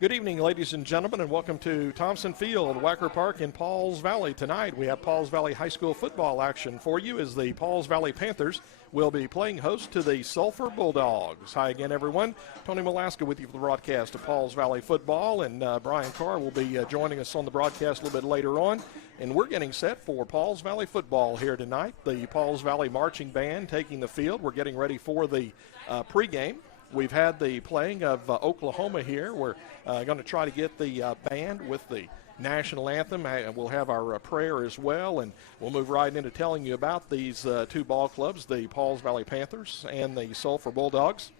Good evening, ladies and gentlemen, and welcome to Thompson Field, Wacker Park in Pauls Valley. Tonight we have Pauls Valley High School football action for you as the Pauls Valley Panthers will be playing host to the Sulphur Bulldogs. Hi again, everyone. Tony Malaska with you for the broadcast of Pauls Valley football, and Brian Carr will be joining us on the broadcast a little bit later on. And we're getting set for Pauls Valley football here tonight. The Pauls Valley Marching Band taking the field. We're getting ready for the pregame. We've had the playing of Oklahoma here. We're going to try to get the band with the national anthem. We'll have our prayer as well, and we'll move right into telling you about these two ball clubs, the Pauls Valley Panthers and the Sulphur Bulldogs.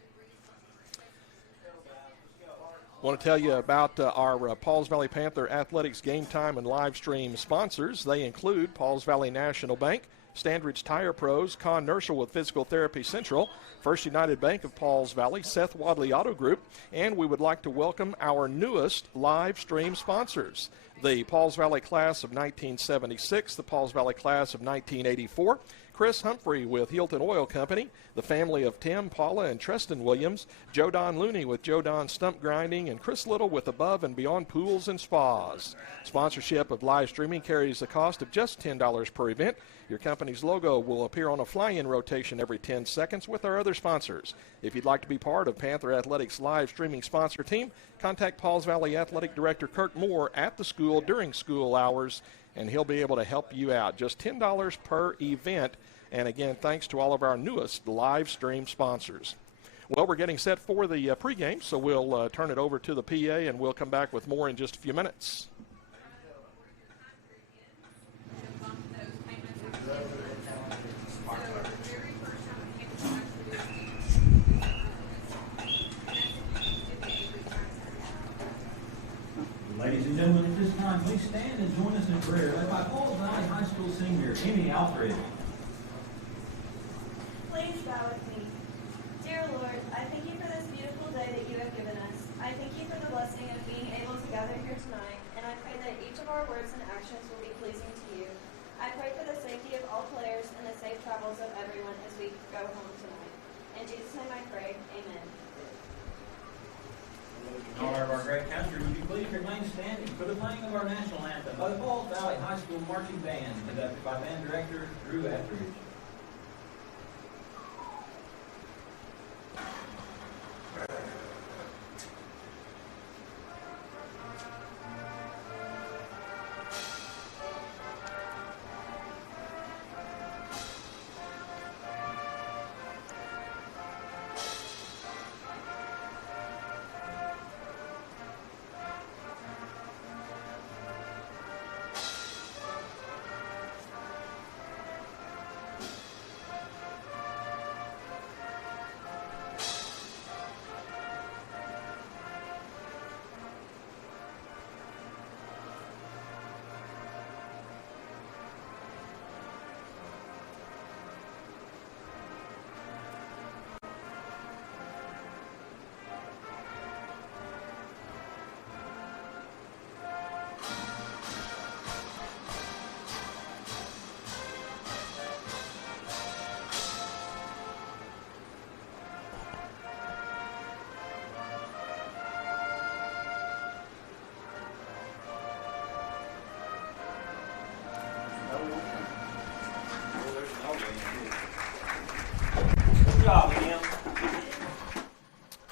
I want to tell you about our Pauls Valley Panther Athletics game time and live stream sponsors. They include Pauls Valley National Bank, Standridge Tire Pros, Con Nursel with Physical Therapy Central, First United Bank of Pauls Valley, Seth Wadley Auto Group, and we would like to welcome our newest live stream sponsors, the Pauls Valley class of 1976, the Pauls Valley class of 1984, Chris Humphrey with Hilton Oil Company, the family of Tim, Paula, and Treston Williams, Joe Don Looney with Joe Don Stump Grinding, and Chris Little with Above and Beyond Pools and Spas. Sponsorship of live streaming carries the cost of just $10 per event. Your company's logo will appear on a fly-in rotation every 10 seconds with our other sponsors. If you'd like to be part of Panther Athletics' live streaming sponsor team, contact Pauls Valley Athletic Director Kirk Moore at the school during school hours, and he'll be able to help you out. Just $10 per event. And again, thanks to all of our newest live stream sponsors. Well, we're getting set for the pregame, so we'll turn it over to the PA, and we'll come back with more in just a few minutes. Ladies and gentlemen, at this time, please stand and join us in prayer, led by Pauls Valley High School senior Amy Alfred. Please bow with me. Dear Lord, I thank you for this beautiful day that you have given us. I thank you for the blessing of being able to gather here tonight, and I pray that each of our words and actions will be pleasing to you. I pray for the safety of all players and the safe travels of everyone as we go home tonight. In Jesus' name I pray, amen. In honor of our great pastor, would you please remain standing for the playing of our national anthem by the Pauls Valley High School Marching Band, conducted by Band Director Drew Etheridge.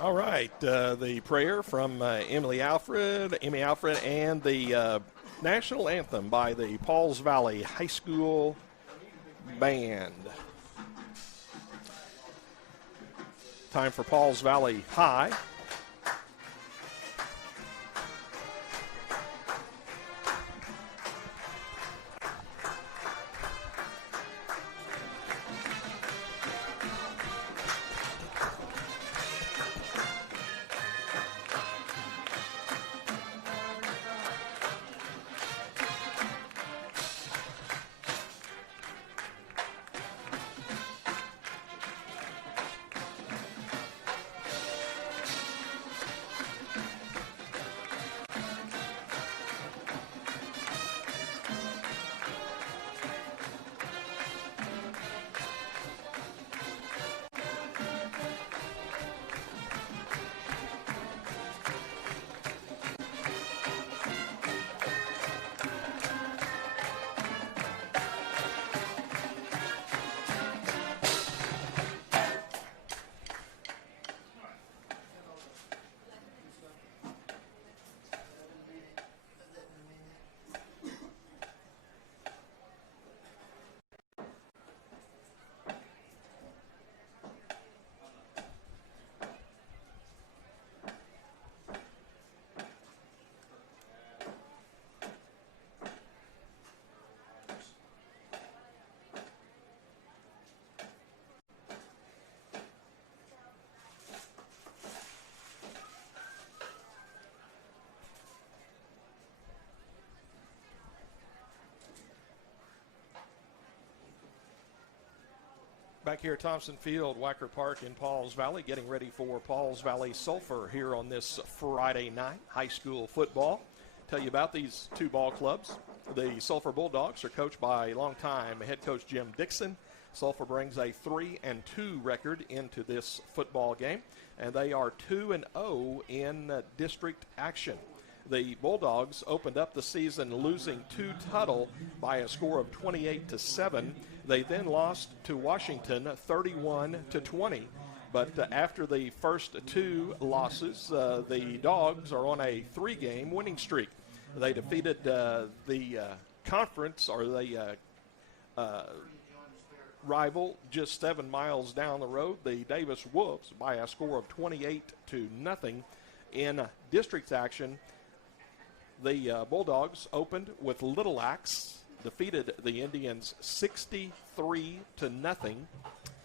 All right, the prayer from Amy Alfred, and the national anthem by the Pauls Valley High School Band. Time for Pauls Valley High. Back here at Thompson Field, Wacker Park in Pauls Valley, getting ready for Pauls Valley Sulphur here on this Friday night, high school football. Tell you about these two ball clubs. The Sulphur Bulldogs are coached by longtime head coach Jim Dixon. Sulphur brings a 3-2 record into this football game, and they are 2-0 in district action. The Bulldogs opened up the season losing to Tuttle by a score of 28-7. They then lost to Washington 31-20. But after the first two losses, the Dogs are on a 3-game winning streak. They defeated the conference, or the rival just 7 miles down the road, the Davis Wolves, by a score of 28-0. In district action, the Bulldogs opened with Little Axe, defeated the Indians 63-0,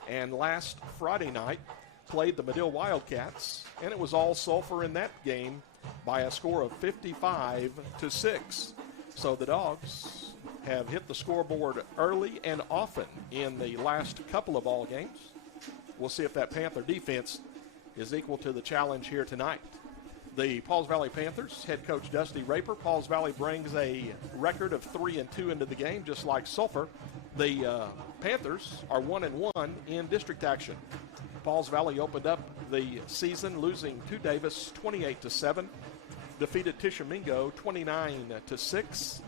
and last Friday night played the Medill Wildcats, and it was all Sulphur in that game by a score of 55-6. So the Dogs have hit the scoreboard early and often in the last couple of ball games. We'll see if that Panther defense is equal to the challenge here tonight. The Pauls Valley Panthers, head coach Dusty Raper. Pauls Valley brings a record of 3-2 into the game, just like Sulphur. The Panthers are 1-1 in district action. Pauls Valley opened up the season losing to Davis 28-7, defeated Tishomingo 29-6,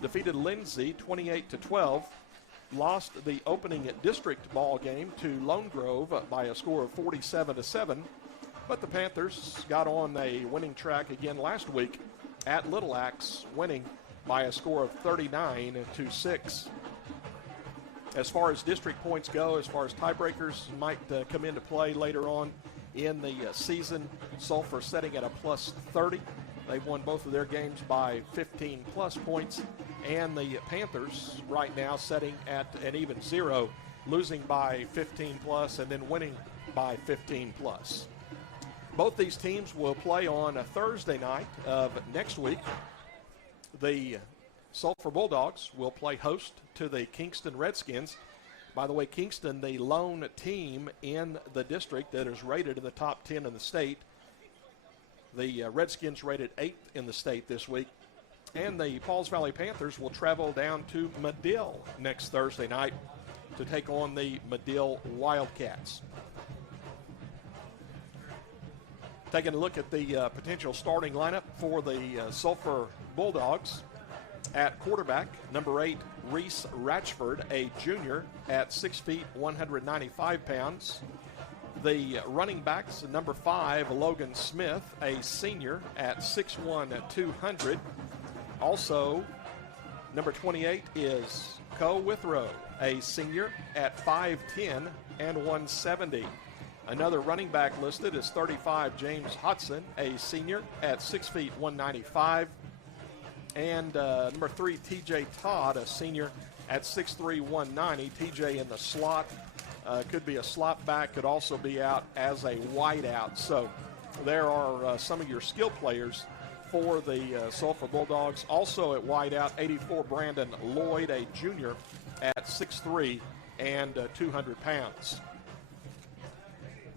defeated Lindsay 28-12, lost the opening district ball game to Lone Grove by a score of 47-7. But the Panthers got on a winning track again last week at Little Axe, winning by a score of 39-6. As far as district points go, as far as tiebreakers might come into play later on in the season, Sulphur setting at a plus 30. They've won both of their games by 15-plus points. And the Panthers right now setting at an even 0, losing by 15-plus and then winning by 15-plus. Both these teams will play on a Thursday night of next week. The Sulphur Bulldogs will play host to the Kingston Redskins. By the way, Kingston, the lone team in the district that is rated in the top 10 in the state. The Redskins rated 8th in the state this week. And the Pauls Valley Panthers will travel down to Medill next Thursday night to take on the Medill Wildcats. Taking a look at the potential starting lineup for the Sulphur Bulldogs. At quarterback, number 8, Reese Ratchford, a junior at 6 feet, 195 pounds. The running backs, number 5, Logan Smith, a senior at 6'1", 200. Also, number 28 is Co Withrow, a senior at 5'10", and 170. Another running back listed is 35, James Hodson, a senior at 6 feet, 195. And number 3, TJ Todd, a senior at 6'3", 190. TJ in the slot, could be a slot back, could also be out as a wideout. So there are some of your skill players for the Sulphur Bulldogs. Also at wideout, 84, Brandon Lloyd, a junior at 6'3", and 200 pounds.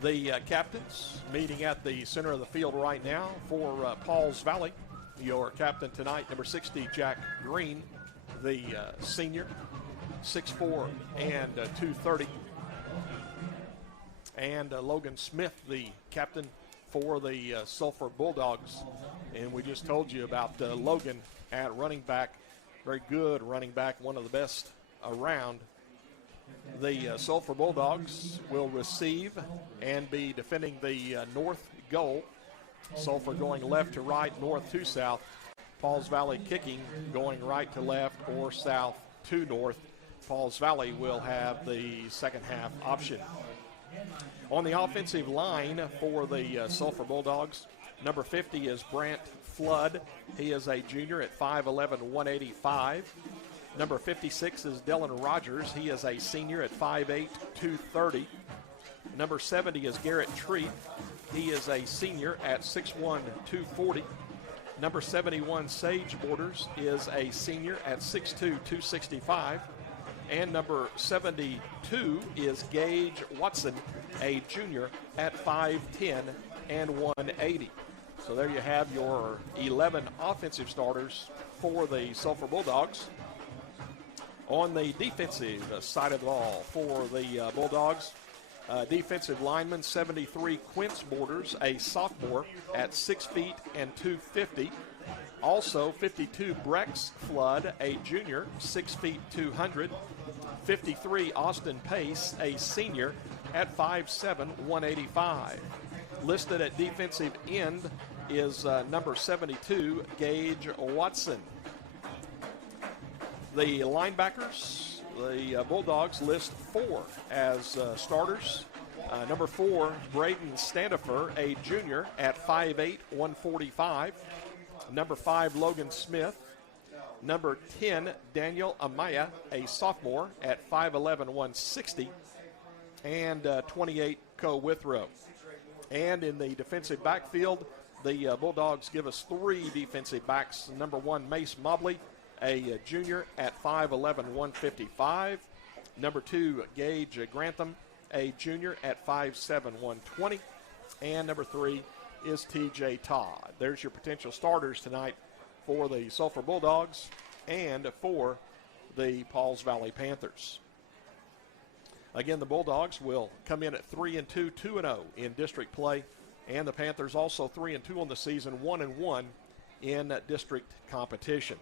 The captains meeting at the center of the field right now for Pauls Valley. Your captain tonight, number 60, Jack Green, the senior, 6'4", and 230. And Logan Smith, the captain for the Sulphur Bulldogs. And we just told you about Logan at running back. Very good running back, one of the best around. The Sulphur Bulldogs will receive and be defending the north goal. Sulphur going left to right, north to south. Pauls Valley kicking, going right to left or south to north. Pauls Valley will have the second half option. On the offensive line for the Sulphur Bulldogs, number 50 is Brant Flood. He is a junior at 5'11", 185. Number 56 is Dylan Rogers. He is a senior at 5'8", 230. Number 70 is Garrett Treat. He is a senior at 6'1", 240. Number 71, Sage Borders, is a senior at 6'2", 265. And number 72 is Gage Watson, a junior at 5'10 and 180. So there you have your 11 offensive starters for the Sulphur Bulldogs. On the defensive side of the ball for the Bulldogs, defensive lineman 73 Quince Borders, a sophomore at 6 feet and 250. Also 52 Brex Flood, a junior, 6 feet 200. 53 Austin Pace, a senior at 5'7", 185. Listed at defensive end is number 72 Gage Watson. The linebackers, the Bulldogs list 4 as starters. Number 4, Braden Standifer, a junior at 5'8", 145. Number 5, Logan Smith. Number 10, Daniel Amaya, a sophomore at 5'11", 160. And 28, Co Withrow. And in the defensive backfield, the Bulldogs give us 3 defensive backs. Number 1, Mace Mobley, a junior at 5'11", 155. Number 2, Gage Grantham, a junior at 5'7", 120. And number 3 is TJ Todd. There's your potential starters tonight for the Sulphur Bulldogs and for the Pauls Valley Panthers. Again, the Bulldogs will come in at 3-2, 2-0 in district play, and the Panthers also 3-2 on the season, 1-1 in district competition.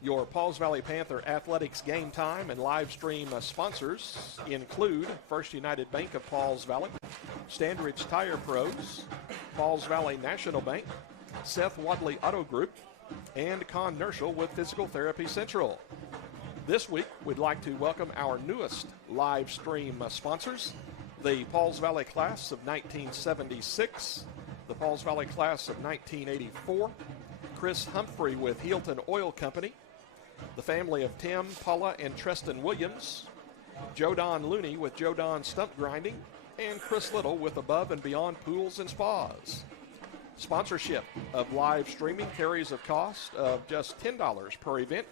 Your Pauls Valley Panther Athletics game time and live stream sponsors include First United Bank of Pauls Valley, Standridge Tire Pros, Pauls Valley National Bank, Seth Wadley Auto Group, and Con Nerschel with Physical Therapy Central. This week, we'd like to welcome our newest live stream sponsors, the Pauls Valley class of 1976, the Pauls Valley class of 1984, Chris Humphrey with Hilton Oil Company, the family of Tim, Paula, and Treston Williams, Joe Don Looney with Joe Don Stump Grinding, and Chris Little with Above and Beyond Pools and Spas. Sponsorship of live streaming carries a cost of just $10 per event.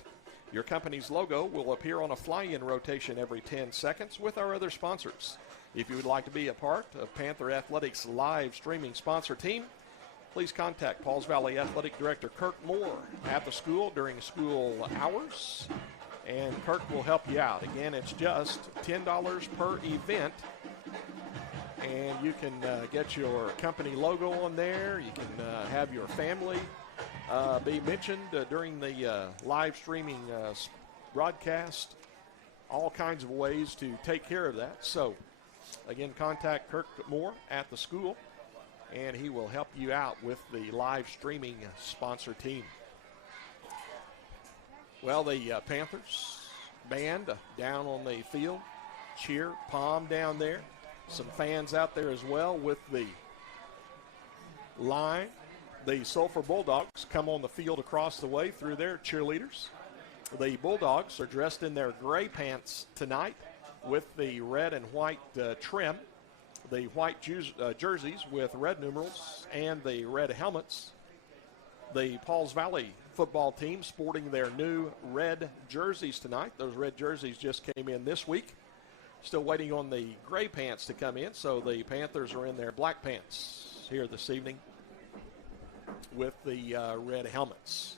Your company's logo will appear on a fly-in rotation every 10 seconds with our other sponsors. If you would like to be a part of Panther Athletics' live streaming sponsor team, please contact Pauls Valley Athletic Director Kirk Moore at the school during school hours, and Kirk will help you out. Again, it's just $10 per event, and you can get your company logo on there. You can have your family be mentioned during the live streaming broadcast. All kinds of ways to take care of that. So, again, contact Kirk Moore at the school, and he will help you out with the live streaming sponsor team. Well, the Panthers band down on the field, cheer, palm down there. Some fans out there as well with the line. The Sulphur Bulldogs come on the field across the way through their cheerleaders. The Bulldogs are dressed in their gray pants tonight with the red and white trim, the white jerseys with red numerals, and the red helmets. The Pauls Valley football team sporting their new red jerseys tonight. Those red jerseys just came in this week. Still waiting on the gray pants to come in, so the Panthers are in their black pants here this evening with the red helmets.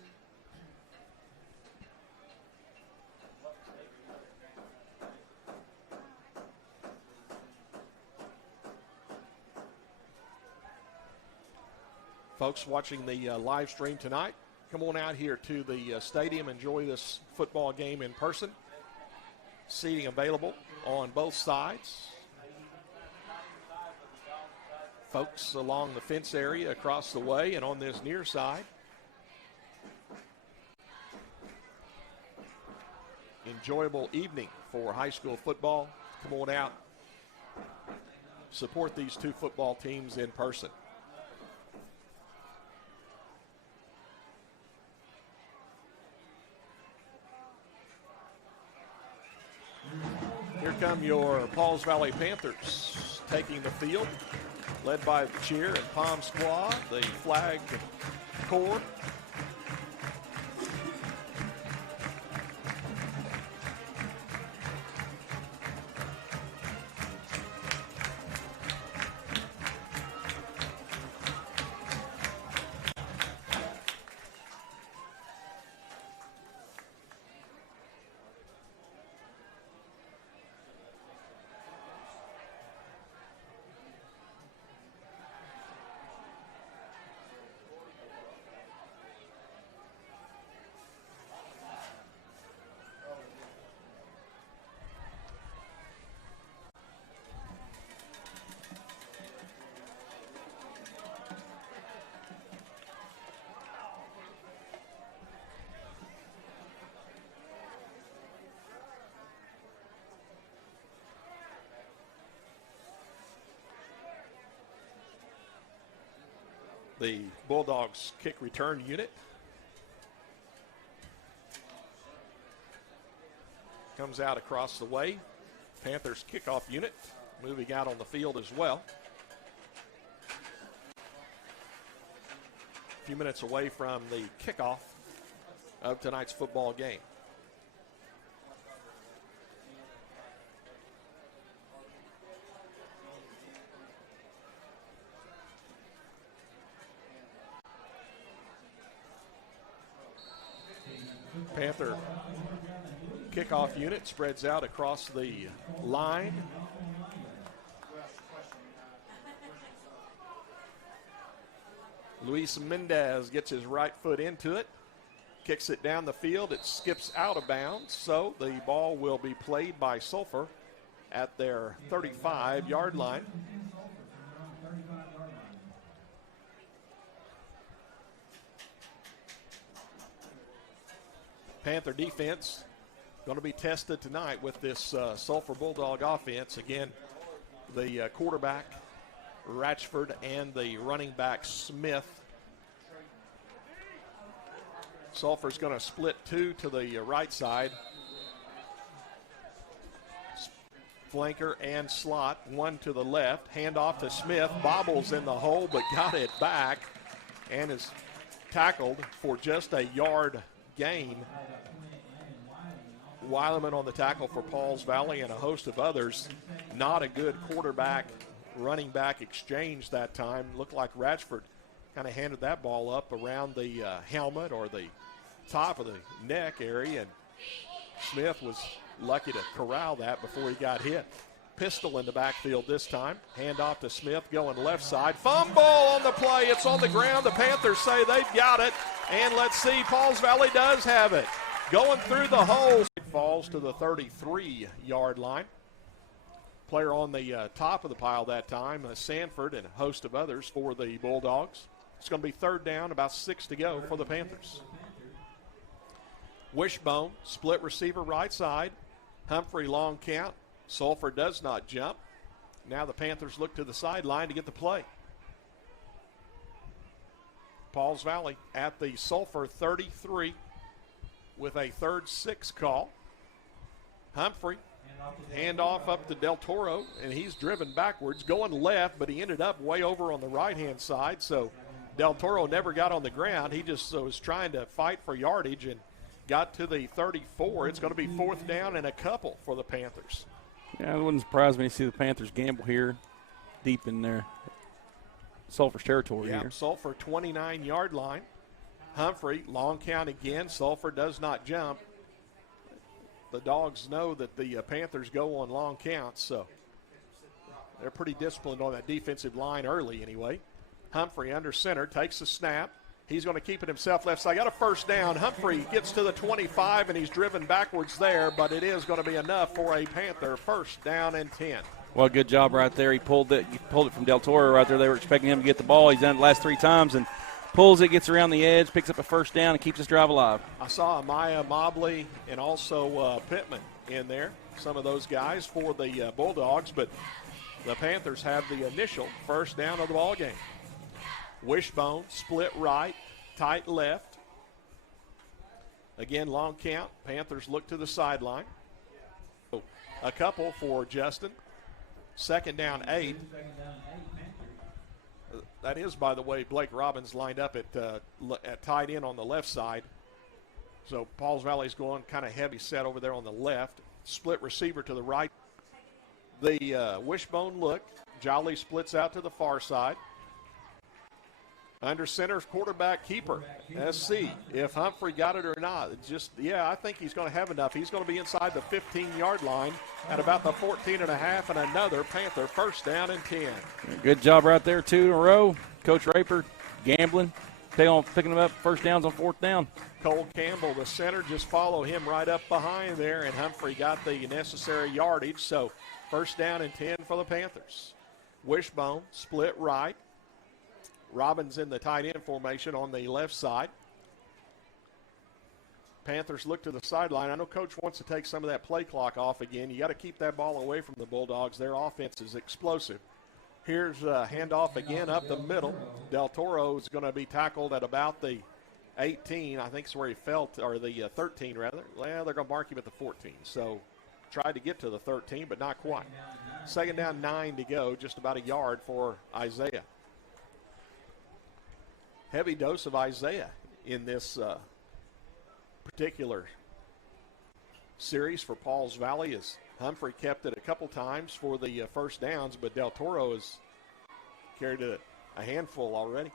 Folks watching the live stream tonight, come on out here to the stadium. Enjoy this football game in person. Seating available on both sides. Folks along the fence area across the way and on this near side. Enjoyable evening for high school football. Come on out. Support these two football teams in person. Here come your Pauls Valley Panthers taking the field, led by the cheer and pom squad, the flag corps. the Bulldogs kick return unit. Comes out across the way. Panthers kickoff unit moving out on the field as well. A few minutes away from the kickoff of tonight's football game. Panther kickoff unit spreads out across the line. Luis Mendez gets his right foot into it, kicks it down the field. It skips out of bounds, so the ball will be played by Sulphur at their 35-yard line. Panther defense going to be tested tonight with this Sulphur Bulldog offense. Again, the quarterback, Ratchford, and the running back, Smith. Sulphur's going to split two to the right side. Flanker and slot, one to the left. Handoff to Smith, bobbles in the hole, but got it back and is tackled for just a yard gain. Weileman on the tackle for Pauls Valley and a host of others. Not a good quarterback running back exchange that time. Looked like Ratchford kind of handed that ball up around the helmet or the top of the neck area, and Smith was lucky to corral that before he got hit. Pistol in the backfield this time. Handoff to Smith going left side. Fumble on the play. It's on the ground. The Panthers say they've got it. And let's see, Pauls Valley does have it. Going through the hole. It falls to the 33-yard line. Player on the top of the pile that time, Sanford, and a host of others for the Bulldogs. It's going to be third down, about 6 to go for the Panthers. Wishbone, split receiver right side. Humphrey long count. Sulphur does not jump. Now the Panthers look to the sideline to get the play. Pauls Valley at the Sulphur 33 with a 3rd-6 call. Humphrey, handoff up to Del Toro, and he's driven backwards, going left, but he ended up way over on the right-hand side, so Del Toro never got on the ground. He just was trying to fight for yardage and got to the 34. It's going to be 4th down and a couple for the Panthers. Yeah, it wouldn't surprise me to see the Panthers gamble here deep in their Sulphur's territory here. Sulphur 29-yard line. Humphrey, long count again. Sulphur does not jump. The Dogs know that the Panthers go on long counts, so they're pretty disciplined on that defensive line early anyway. Humphrey under center, takes the snap. He's going to keep it himself left side. Got a 1st down. Humphrey gets to the 25, and he's driven backwards there, but it is going to be enough for a Panther 1st down and 10. Well, good job right there. He pulled it from Del Toro right there. They were expecting him to get the ball. He's done it the last 3 times and pulls it, gets around the edge, picks up a 1st down, and keeps his drive alive. I saw Maya Mobley and also Pittman in there, some of those guys for the Bulldogs, but the Panthers have the initial 1st down of the ball game. Wishbone, split right, tight left. Again, long count. Panthers look to the sideline. A couple for Justin. 2nd down, 8. That is, by the way, Blake Robbins lined up at tight end on the left side. So Pauls Valley's going kind of heavy set over there on the left. Split receiver to the right. The wishbone look. Jolly splits out to the far side. Under center, quarterback keeper. Let's see if Humphrey got it or not. I think he's going to have enough. He's going to be inside the 15-yard line at about the 14.5, and another Panther 1st down and 10. Good job right there, 2 in a row. Coach Raper gambling, picking them up 1st downs on 4th down. Cole Campbell, the center, just follow him right up behind there, and Humphrey got the necessary yardage. So 1st down and 10 for the Panthers. Wishbone, split right. Robbins in the tight end formation on the left side. Panthers look to the sideline. I know Coach wants to take some of that play clock off again. You got to keep that ball away from the Bulldogs. Their offense is explosive. Here's a handoff again up the middle. Del Toro is going to be tackled at about the 18. I think is where he fell, or the 13 rather. Well, they're going to mark him at the 14. So tried to get to the 13, but not quite. Second down, 9 to go, just about a yard for Isaiah. Heavy dose of Isaiah in this particular series for Pauls Valley, as Humphrey kept it a couple times for the first downs, but Del Toro has carried a handful already.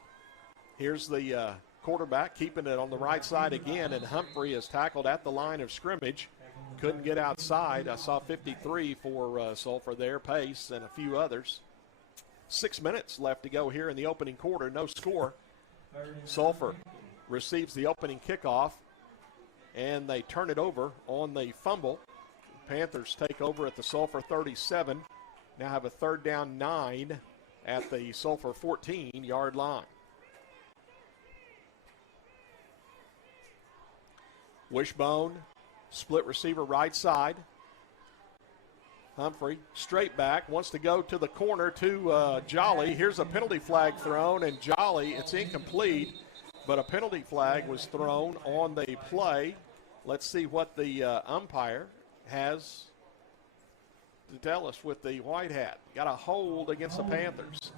Here's the quarterback keeping it on the right side again, and Humphrey is tackled at the line of scrimmage. Couldn't get outside. I saw 53 for Sulphur there, Pace, and a few others. 6 minutes left to go here in the opening quarter. No score. Sulphur receives the opening kickoff, and they turn it over on the fumble. Panthers take over at the Sulphur 37. Now have a third down, 9 at the Sulphur 14-yard line. Wishbone, split receiver right side. Humphrey, straight back, wants to go to the corner to Jolly. Here's a penalty flag thrown, and Jolly, it's incomplete, but a penalty flag was thrown on the play. Let's see what the umpire has to tell us with the white hat. Got a hold against the Panthers.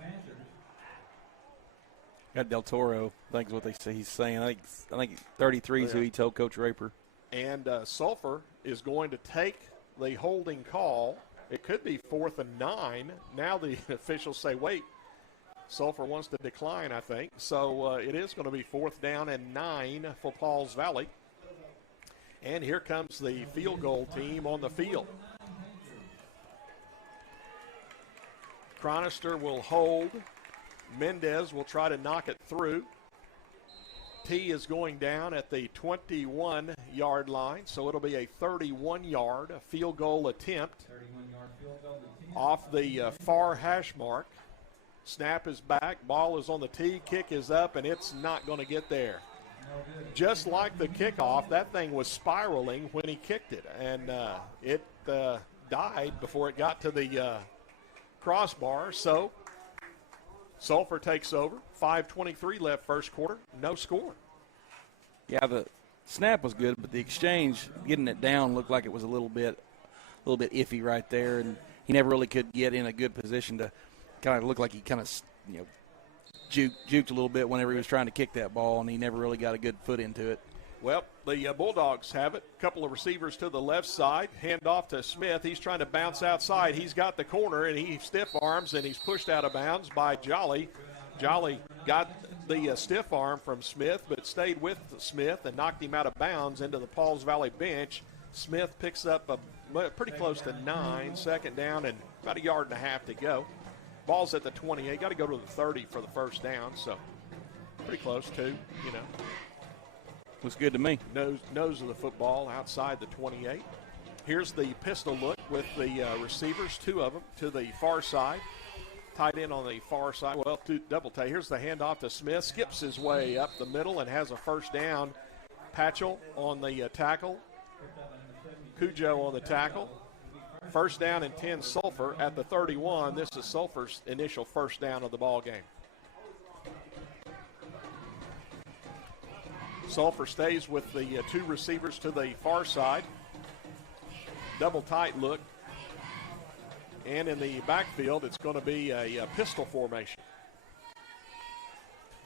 Got Del Toro, I think is what they say he's saying. I think 33 is who he told Coach Raper. And Sulphur is going to take the holding call. It could be 4th and 9. Now the officials say, wait, Sulphur wants to decline, I think. So it is going to be 4th down and 9 for Pauls Valley. And here comes the field goal team on the field. Chronister will hold. Mendez will try to knock it through. T is going down at the 21-yard line, so it'll be a 31-yard field goal attempt. 31-yard field goal attempt. Off the far hash mark. Snap is back, ball is on the tee, kick is up, and it's not going to get there. Just like the kickoff, that thing was spiraling when he kicked it, and it died before it got to the crossbar. So Sulphur takes over. 5:23 left first quarter. No score. Yeah, the snap was good, but the exchange, getting it down, looked like it was a little bit iffy right there, and he never really could get in a good position to kind of look like he kind of juked a little bit whenever he was trying to kick that ball, and he never really got a good foot into it. Well, the Bulldogs have it. A couple of receivers to the left side. Hand off to Smith. He's trying to bounce outside. He's got the corner, and he stiff arms, and he's pushed out of bounds by Jolly. Jolly got the stiff arm from Smith, but stayed with Smith and knocked him out of bounds into the Pauls Valley bench. Smith picks up pretty close to 9, second down, and about a yard and a half to go. Ball's at the 28. Got to go to the 30 for the first down, so pretty close to, Looks good to me. Nose of the football outside the 28. Here's the pistol look with the receivers, 2 of them to the far side. Tight end on the far side. Well, double tight. Here's the handoff to Smith. Skips his way up the middle and has a first down. Patchell on the tackle. Cujo on the tackle. First down and 10 Sulphur at the 31. This is Sulphur's initial first down of the ball game. Sulphur stays with the 2 receivers to the far side. Double tight look. And in the backfield, it's going to be a pistol formation.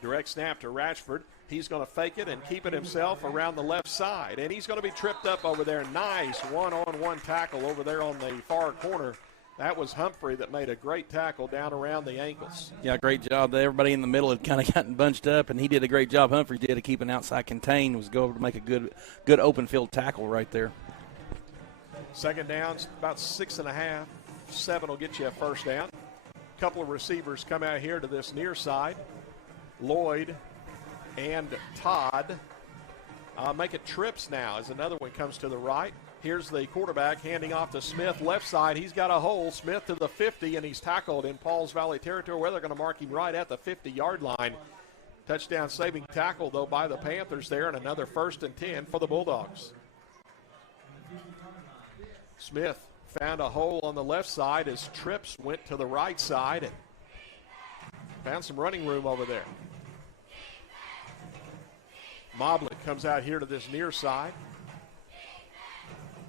Direct snap to Ratchford. He's going to fake it and keep it himself around the left side. And he's going to be tripped up over there. Nice one-on-one tackle over there on the far corner. That was Humphrey that made a great tackle down around the ankles. Yeah, great job. Everybody in the middle had kind of gotten bunched up, and he did a great job. Humphrey did to keep an outside contained, was go over to make a good open field tackle right there. Second down, about 6.5. 7 will get you a first down. A couple of receivers come out here to this near side. Lloyd and Todd making trips now as another one comes to the right. Here's the quarterback handing off to Smith, left side. He's got a hole. Smith to the 50, and he's tackled in Pauls Valley territory where they're going to mark him right at the 50-yard line. Touchdown saving tackle, though, by the Panthers there, and another 1st and 10 for the Bulldogs. Smith found a hole on the left side as trips went to the right side, and Found some running room over there. Mobley comes out here to this near side.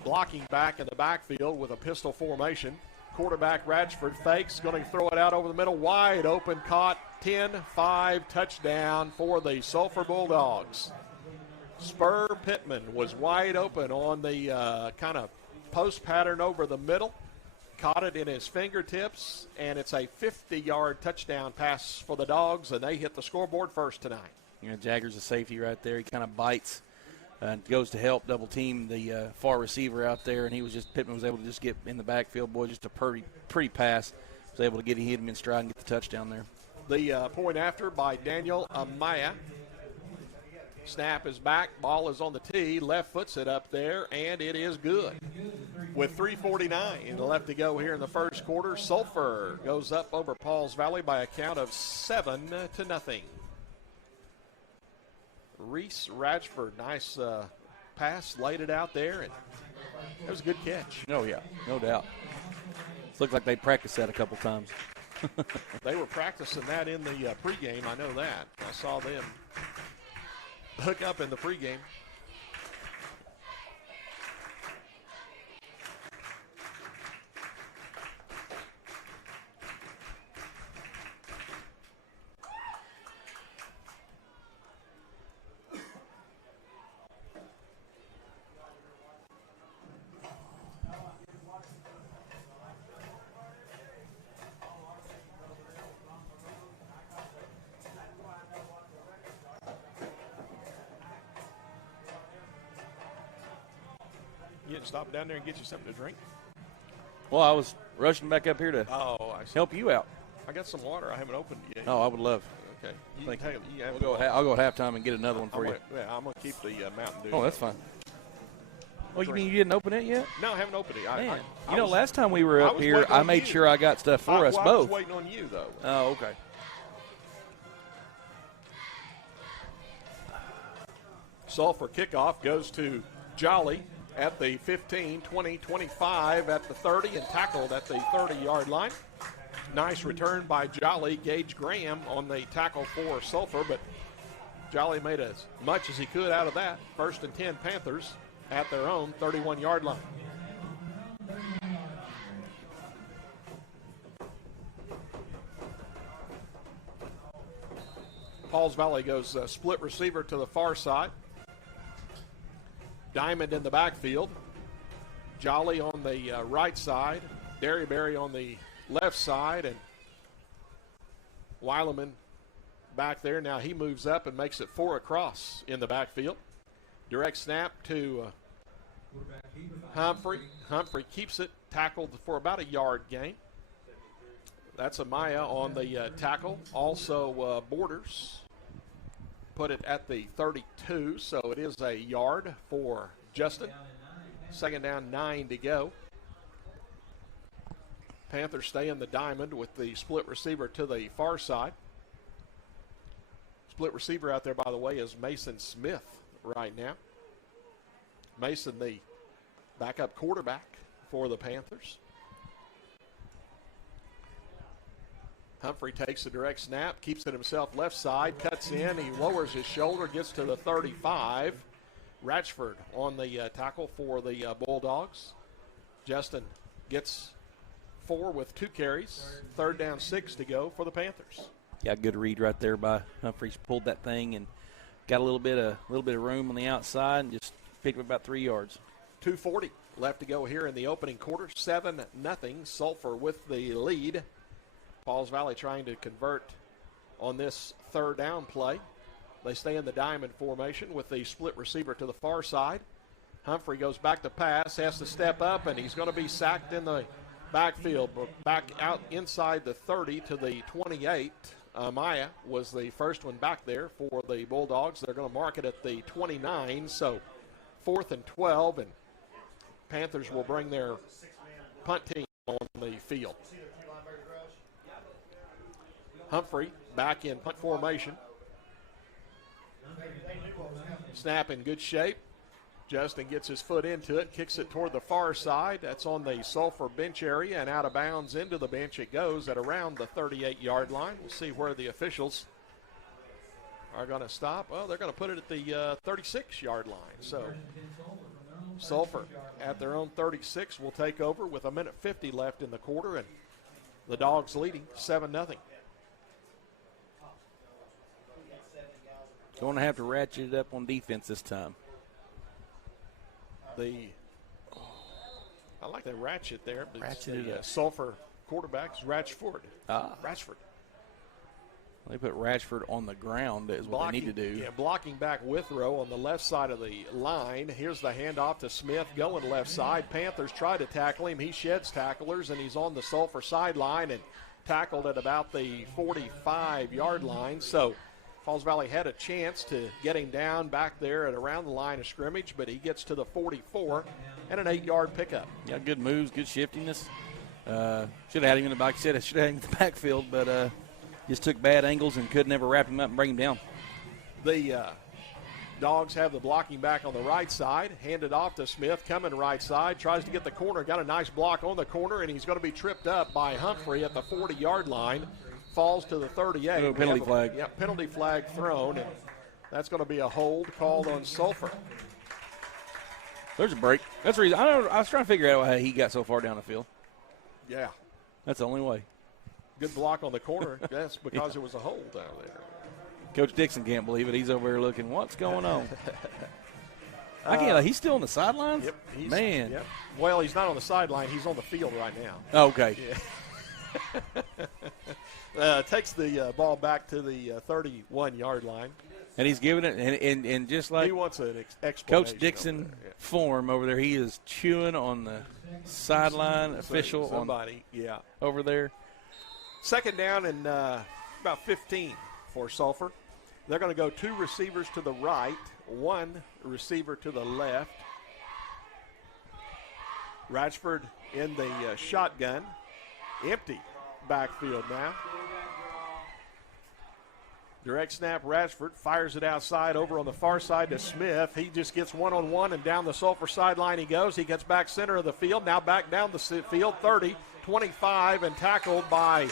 Blocking back in the backfield with a pistol formation. Quarterback Ratchford fakes, going to throw it out over the middle. Wide open, caught, 10-5 touchdown for the Sulphur Bulldogs. Spur Pittman was wide open on the kind of post pattern over the middle. Caught it in his fingertips, and it's a 50-yard touchdown pass for the Dogs, and they hit the scoreboard first tonight. Jagger's a safety right there. He kind of bites and goes to help double team the far receiver out there, and Pittman was able to just get in the backfield. Boy, just a pretty pass. Was able to hit him in stride and get the touchdown there. The point after by Daniel Amaya. Snap is back. Ball is on the tee. Left foots it up there, and it is good. With 3:49 left to go here in the first quarter, Sulphur goes up over Pauls Valley by a count of 7-0. Reese Ratchford, nice pass, laid it out there, and it was a good catch. Oh, yeah, no doubt. Looked like they practiced that a couple times. They were practicing that in the pregame, I know that. I saw them hook up in the pregame. You didn't stop down there and get you something to drink? Well, I was rushing back up here to help you out. I got some water. I haven't opened it yet. Oh, I would love. Okay. I'll go at halftime and get another one for you. I'm going to keep the Mountain Dew. Oh, that's fine. Oh, you mean you didn't open it yet? No, I haven't opened it. Man, last time we were up here, I made sure I got stuff for us both. I was waiting on you, though. Oh, okay. Sulphur kickoff goes to Jolly at the 15, 20, 25 at the 30, and tackled at the 30-yard line. Nice return by Jolly. Gage Graham on the tackle for Sulphur, but Jolly made as much as he could out of that. 1st and 10 Panthers at their own 31-yard line. Pauls Valley goes split receiver to the far side. Diamond in the backfield. Jolly on the right side. Derryberry on the left side. And Weileman back there. Now he moves up and makes it 4 across in the backfield. Direct snap to Humphrey. Humphrey keeps it, tackled for about a yard gain. That's Amaya on the tackle. Also Borders put it at the 32, so it is a yard for Justin. 2nd down, 9 to go. Panthers stay in the diamond with the split receiver to the far side. Split receiver out there, by the way, is Mason Smith right now. Mason, the backup quarterback for the Panthers. Humphrey takes the direct snap, keeps it himself left side, cuts in, he lowers his shoulder, gets to the 35. Ratchford on the tackle for the Bulldogs. Justin gets 4 with 2 carries. 3rd down, 6 to go for the Panthers. Yeah, good read right there by Humphreys. Pulled that thing and got a little bit of room on the outside and just picked up about 3 yards. 2:40 left to go here in the opening quarter. 7-0. Sulphur with the lead. Pauls Valley trying to convert on this 3rd down play. They stay in the diamond formation with the split receiver to the far side. Humphrey goes back to pass, has to step up, and he's going to be sacked in the backfield. Back out inside the 30 to the 28. Maya was the first one back there for the Bulldogs. They're going to mark it at the 29, so 4th and 12, and Panthers will bring their punt team on the field. Humphrey back in punt formation. Snap in good shape. Justin gets his foot into it, kicks it toward the far side. That's on the Sulphur bench area, and out of bounds into the bench it goes at around the 38-yard line. We'll see where the officials are going to stop. Well, they're going to put it at the 36-yard line. So Sulphur at their own 36 will take over with 1:50 left in the quarter, and the Dogs leading 7-0. Going to have to ratchet it up on defense this time. I like that ratchet there. Ratchet it up. Sulphur quarterback's Ratchford. Ratchford. They put Ratchford on the ground is what they need to do. Yeah, blocking back Withrow on the left side of the line. Here's the handoff to Smith going left side. Panthers try to tackle him. He sheds tacklers, and he's on the Sulphur sideline and tackled at about the 45-yard line. So Falls Valley had a chance to get him down back there at around the line of scrimmage, but he gets to the 44 and an 8-yard pickup. Yeah, good moves, good shiftiness. Should have had him in the back. Should have had him in the backfield, but just took bad angles and could never wrap him up and bring him down. The Dogs have the blocking back on the right side. Handed off to Smith, coming right side. Tries to get the corner. Got a nice block on the corner, and he's going to be tripped up by Humphrey at the 40-yard line. Falls to the 38. Oh, penalty flag. Yeah, penalty flag thrown, and that's going to be a hold called on Sulphur. There's a break. That's the reason. I was trying to figure out how he got so far down the field. Yeah. That's the only way. Good block on the corner. That's because it was a hold out there. Coach Dixon can't believe it. He's over there looking, what's going on? I can't. He's still on the sidelines? Yep. Man. Yep. Well, he's not on the sideline. He's on the field right now. Oh, okay. Yeah. Takes the ball back to the 31-yard line. And he's giving it, and just like he wants an explanation. Coach Dixon form over there, he is chewing on the sideline official over there. Second down and about 15 for Sulphur. They're going to go 2 receivers to the right, 1 receiver to the left. Ratchford in the shotgun. Empty backfield now. Direct snap, Ratchford fires it outside over on the far side to Smith. He just gets one-on-one, and down the Sulphur sideline he goes. He gets back center of the field, now back down the field, 30, 25, and tackled by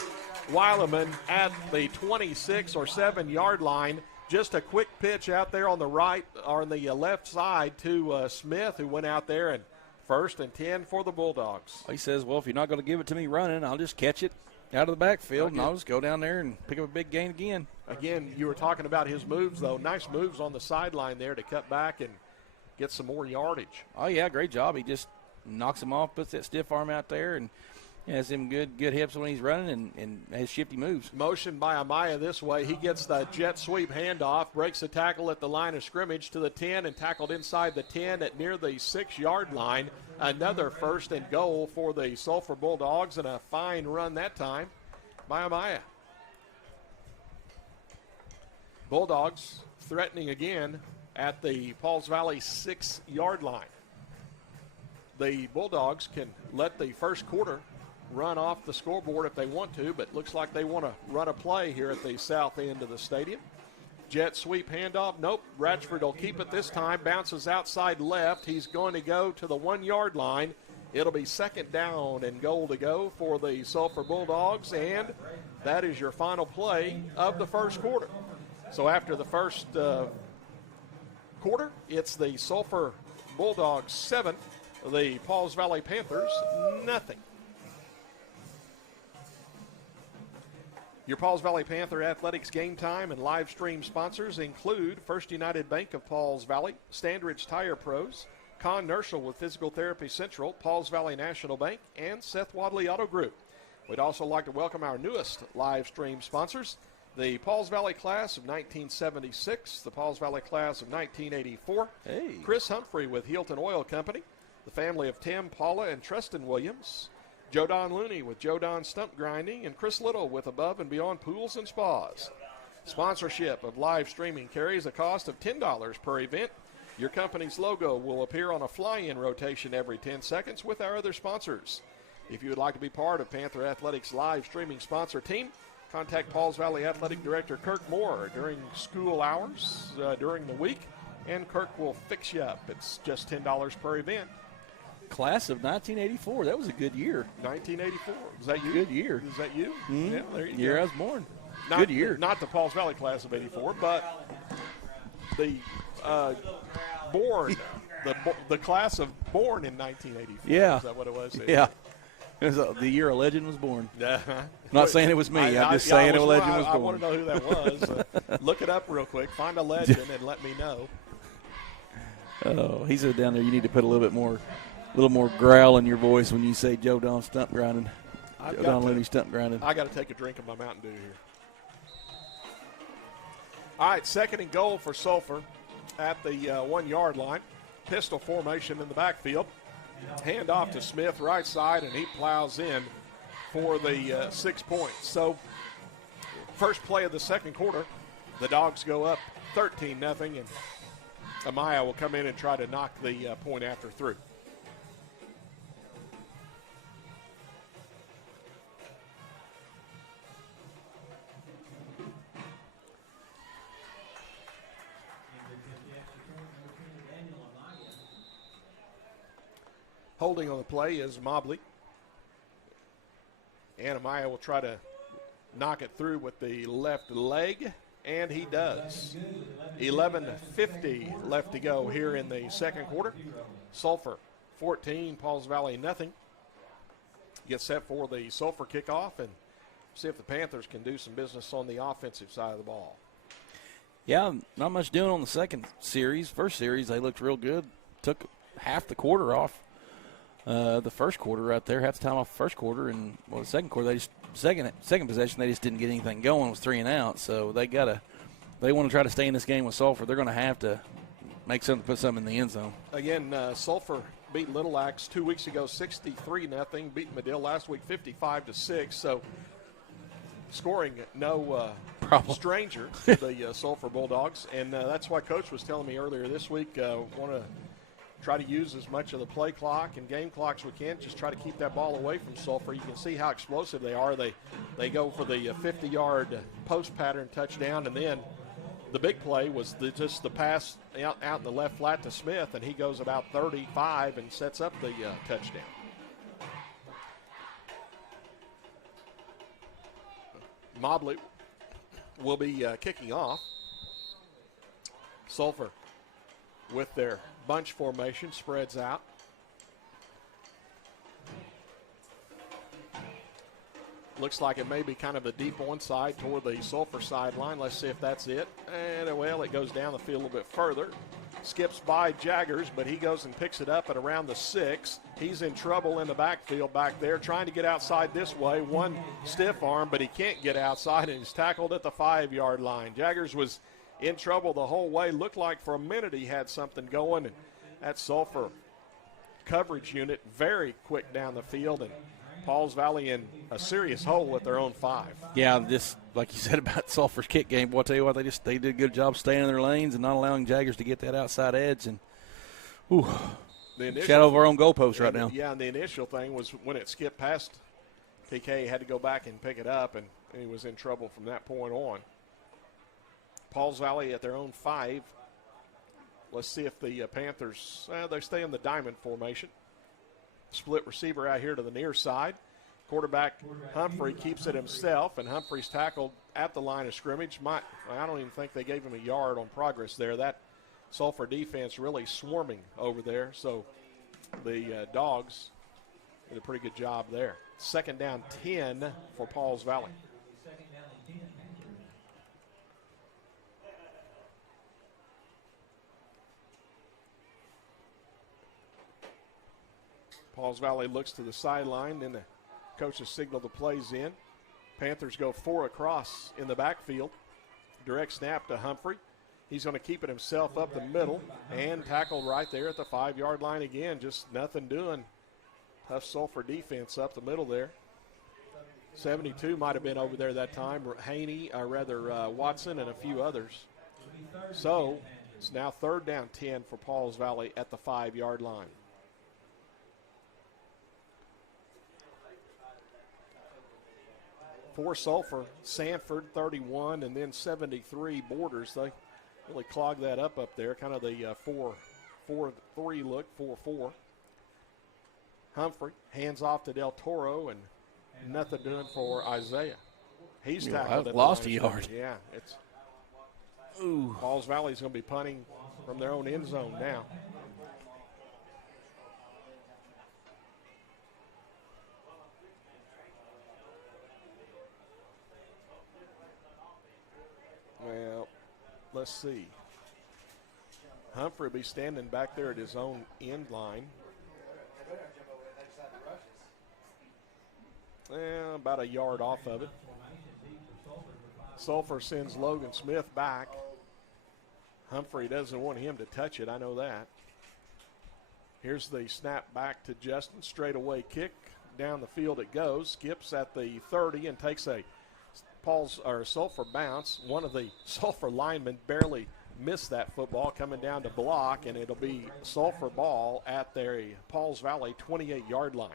Weileman at the 26 or 7-yard line. Just a quick pitch out there on the right, or on the left side to Smith, who went out there, and 1st and 10 for the Bulldogs. He says, well, if you're not going to give it to me running, I'll just catch it out of the backfield, and I'll just go down there and pick up a big gain again. Again, you were talking about his moves, though. Nice moves on the sideline there to cut back and get some more yardage. Oh, yeah, great job. He just knocks him off, puts that stiff arm out there, and has him good hips when he's running and has shifty moves. Motion by Amaya this way. He gets the jet sweep handoff, breaks the tackle at the line of scrimmage to the 10 and tackled inside the 10 at near the 6-yard line. Another 1st and goal for the Sulphur Bulldogs, and a fine run that time by Amaya. Bulldogs threatening again at the Pauls Valley 6-yard line. The Bulldogs can let the first quarter run off the scoreboard if they want to, but looks like they want to run a play here at the south end of the stadium. Jet sweep handoff. Nope. Ratchford will keep it this time. Bounces outside left. He's going to go to the 1-yard line. It'll be 2nd down and goal to go for the Sulphur Bulldogs, and that is your final play of the first quarter. So after the first quarter, it's the Sulphur Bulldogs 7, the Pauls Valley Panthers nothing. Your Pauls Valley Panther Athletics game time and live stream sponsors include First United Bank of Pauls Valley, Standridge Tire Pros, Con Nerschel with Physical Therapy Central, Pauls Valley National Bank, and Seth Wadley Auto Group. We'd also like to welcome our newest live stream sponsors, the Pauls Valley class of 1976, the Pauls Valley class of 1984, Chris Humphrey with Hilton Oil Company, the family of Tim, Paula, and Tristan Williams, Joe Don Looney with Joe Don Stump Grinding, and Chris Little with Above and Beyond Pools and Spas. Sponsorship of live streaming carries a cost of $10 per event. Your company's logo will appear on a fly-in rotation every 10 seconds with our other sponsors. If you would like to be part of Panther Athletics' live streaming sponsor team, contact Pauls Valley Athletic Director Kirk Moore during school hours during the week, and Kirk will fix you up. It's just $10 per event. Class of 1984. That was a good year. 1984. Is that you? Good year. Is that you? Mm-hmm. Yeah, there you year go. I was born. Not, good year. Not the Pauls Valley class of 84, but the the class of born in 1984. Yeah. Is that what it was? Yeah. It was the year a legend was born. Not saying it was me. I'm just saying a legend was born. I want to know who that was. Look it up real quick. Find a legend and let me know. Oh, he said down there you need to put a little more growl in your voice when you say Joe Don stump grinding. Joe Don Looney stump grinding. I got to take a drink of my Mountain Dew here. All right, 2nd and goal for Sulphur at the 1-yard line. Pistol formation in the backfield. Hand off to Smith, right side, and he plows in for the 6 points. So, first play of the second quarter, the Dogs go up 13-0, and Amaya will come in and try to knock the point after through. Holding on the play is Mobley. And Amaya will try to knock it through with the left leg, and he does. 11:50 left to go here in the second quarter. Sulphur 14, Pauls Valley nothing. Get set for the Sulphur kickoff and see if the Panthers can do some business on the offensive side of the ball. Yeah, not much doing on the second series. First series, they looked real good. Took half the quarter off. The first quarter right there, half the time off the first quarter, and the second quarter, they just second possession, they just didn't get anything going. It was 3 and out, so they want to try to stay in this game with Sulphur. They're going to have to make something, put something in the end zone. Again, Sulphur beat Little Axe 2 weeks ago, 63-0. Beat Medill last week, 55-6. So scoring no stranger to the Sulphur Bulldogs, and that's why Coach was telling me earlier this week, want to try to use as much of the play clock and game clock as we can. Just try to keep that ball away from Sulphur. You can see how explosive they are. They go for the 50-yard post pattern touchdown, and then the big play was just the pass out in the left flat to Smith, and he goes about 35 and sets up the touchdown. Mobley will be kicking off. Sulphur with their bunch formation spreads out. Looks like it may be kind of a deep one side toward the Sulphur sideline. Let's see if that's it. And, well, it goes down the field a little bit further. Skips by Jaggers, but he goes and picks it up at around the 6. He's in trouble in the backfield back there, trying to get outside this way. One stiff arm, but he can't get outside, and he's tackled at the 5-yard line. Jaggers was in trouble the whole way. Looked like for a minute he had something going, and that Sulphur coverage unit very quick down the field, and Pauls Valley in a serious hole at their own 5. Yeah, this, like you said about Sulphur's kick game, boy, I tell you what, they did a good job staying in their lanes and not allowing Jaggers to get that outside edge. And shadow of our own goalpost right now. Yeah, and the initial thing was when it skipped past PK, he had to go back and pick it up, and he was in trouble from that point on. Pauls Valley at their own 5. Let's see if the Panthers, they stay in the diamond formation. Split receiver out here to the near side. Quarterback Humphrey keeps it himself, and Humphrey's tackled at the line of scrimmage. I don't even think they gave him a yard on progress there. That Sulphur defense really swarming over there, so the Dogs did a pretty good job there. 2nd down 10 for Pauls Valley. Pauls Valley looks to the sideline, then the coaches signal the plays in. Panthers go 4 across in the backfield. Direct snap to Humphrey. He's going to keep it himself up the middle and tackled right there at the 5-yard line again. Just nothing doing. Tough Sulphur defense up the middle there. 72 might have been over there that time. Watson and a few others. So it's now 3rd down 10 for Pauls Valley at the 5-yard line. For Sulphur, Sanford 31 and then 73 Borders. They Really clogged that up there, kind of the 4-4-3 look, 4-4. Humphrey hands off to Del Toro, and nothing doing for Isaiah. He's tackled at the lost a line. yard. Yeah, it's Falls Valley's going to be punting from their own end zone now. Well, let's see. Humphrey will be standing back there at his own end line. About a yard off of it. Sulphur sends Logan Smith back. Humphrey doesn't want him to touch it, I know that. Here's the snap back to Justin. Straightaway kick. Down the field it goes. Skips at the 30 and takes a Sulphur bounce. One of the Sulphur linemen barely missed that football coming down to block, and it'll be Sulphur ball at their Pauls Valley 28-yard line.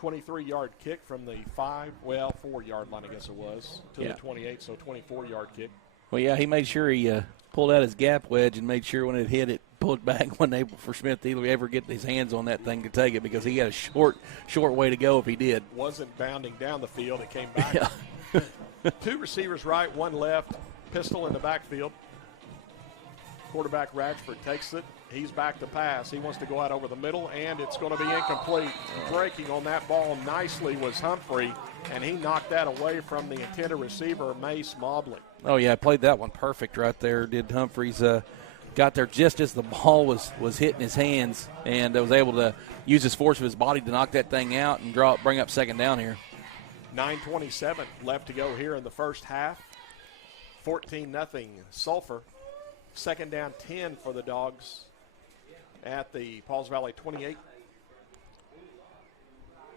23-yard kick from the 4-yard line, I guess it was, to the 28, so 24-yard kick. Well, yeah, he made sure he pulled out his gap wedge and made sure when it hit it, pulled back when able for Smith to ever get his hands on that thing to take it, because he had a short way to go if he did. Wasn't bounding down the field. It came back. Yeah. Two receivers right, one left. Pistol in the backfield. Quarterback Ratchford takes it. He's back to pass. He wants to go out over the middle, and it's going to be incomplete. Breaking on that ball nicely was Humphrey, and he knocked that away from the intended receiver, Mace Mobley. Oh, yeah, played that one perfect right there. Did Humphreys got there just as the ball was hitting his hands, and was able to use his force of his body to knock that thing out and bring up second down here. 9:27 left to go here in the first half. 14-0 Sulphur. Second down 10 for the Dogs at the Pauls Valley 28.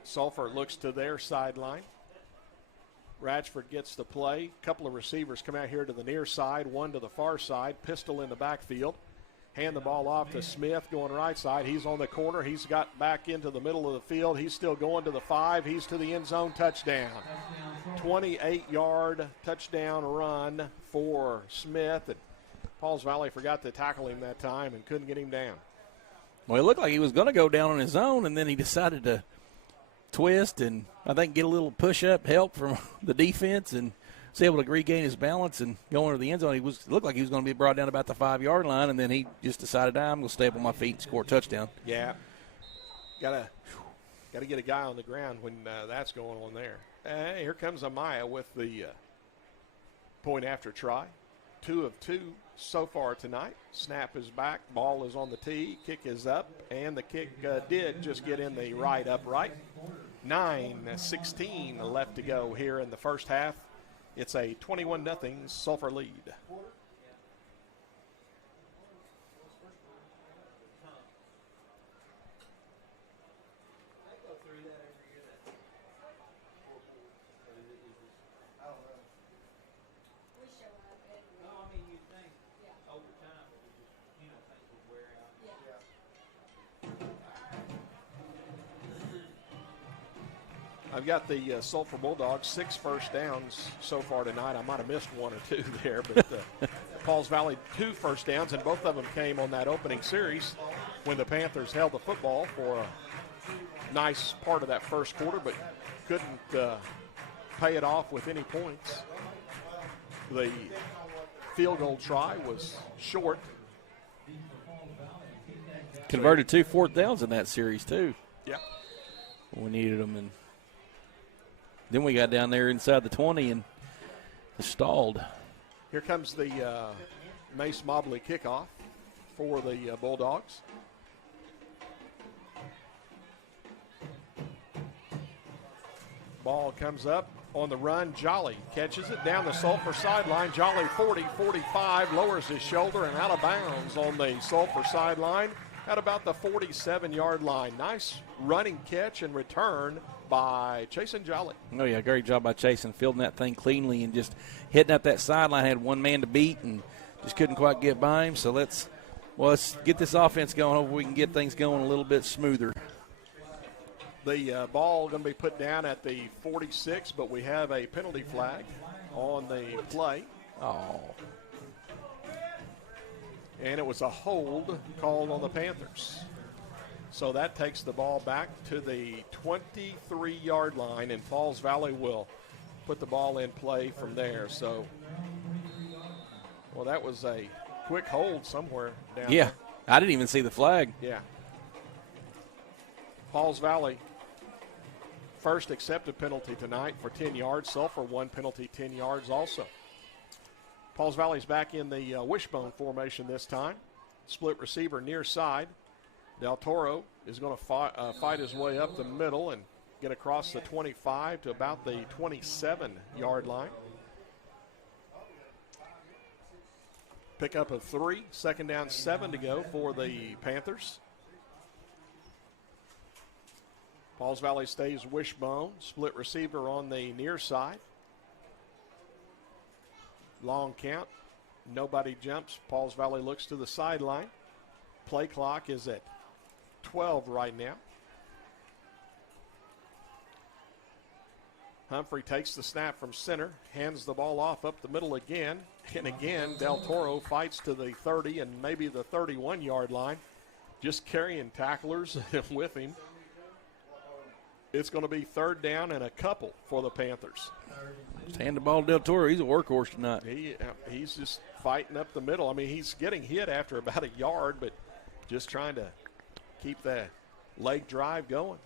Sulphur looks to their sideline. Ratchford gets the play. A couple of receivers come out here to the near side, one to the far side. Pistol in the backfield. Hand the ball off to Smith going right side. He's on the corner. He's got back into the middle of the field. He's still going to the 5. He's to the end zone. Touchdown. 28-yard touchdown run for Smith. And Pauls Valley forgot to tackle him that time and couldn't get him down. Well, it looked like he was going to go down on his own, and then he decided to twist and I think get a little push-up help from the defense and was able to regain his balance and go into the end zone. It looked like he was going to be brought down about the 5-yard line, and then he just decided, I'm going to stay up on my feet and score a touchdown. Yeah. Got to get a guy on the ground when that's going on there. Here comes Amaya with the point after try. 2 of 2 so far tonight. Snap is back. Ball is on the tee. Kick is up, and the kick did just get in the right upright. 9:16 left to go here in the first half. It's a 21-0 Sulphur lead. I've got the Sulphur Bulldogs 6 first downs so far tonight. I might have missed 1 or 2 there, but Pauls Valley 2 first downs, and both of them came on that opening series when the Panthers held the football for a nice part of that first quarter, but couldn't pay it off with any points. The field goal try was short. Converted 2 fourth downs in that series, too. Yeah. We needed them, and then we got down there inside the 20 and stalled. Here comes the Mace Mobley kickoff for the Bulldogs. Ball comes up on the run. Jolly catches it down the Sulphur sideline. Jolly 40, 45, lowers his shoulder and out of bounds on the Sulphur sideline at about the 47-yard line. Nice running catch and return by Chasen Jolly. Oh, yeah, great job by Chasen, fielding that thing cleanly and just hitting up that sideline. Had one man to beat and just couldn't quite get by him. So let's get this offense going. Hope we can get things going a little bit smoother. The ball going to be put down at the 46, but we have a penalty flag on the play. Oh. And it was a hold called on the Panthers. So that takes the ball back to the 23-yard line, and Falls Valley will put the ball in play from there. So, well, that was a quick hold somewhere down there. I didn't even see the flag. Yeah. Falls Valley, first accepted penalty tonight for 10 yards. Sulphur, one penalty, 10 yards also. Falls Valley's back in the wishbone formation this time. Split receiver near side. Del Toro is going to fight his way up the middle and get across the 25 to about the 27-yard line. Pick up of 3, second down, 7 to go for the Panthers. Falls Valley stays wishbone, split receiver on the near side. Long count, nobody jumps. Falls Valley looks to the sideline. Play clock is at 12 right now. Humphrey takes the snap from center, hands the ball off up the middle again, and again Del Toro fights to the 30 and maybe the 31-yard line, just carrying tacklers with him. It's going to be third down and a couple for the Panthers. Just hand the ball to Del Toro. He's a workhorse tonight. He's just fighting up the middle. I mean, he's getting hit after about a yard, but just trying to keep that leg drive going.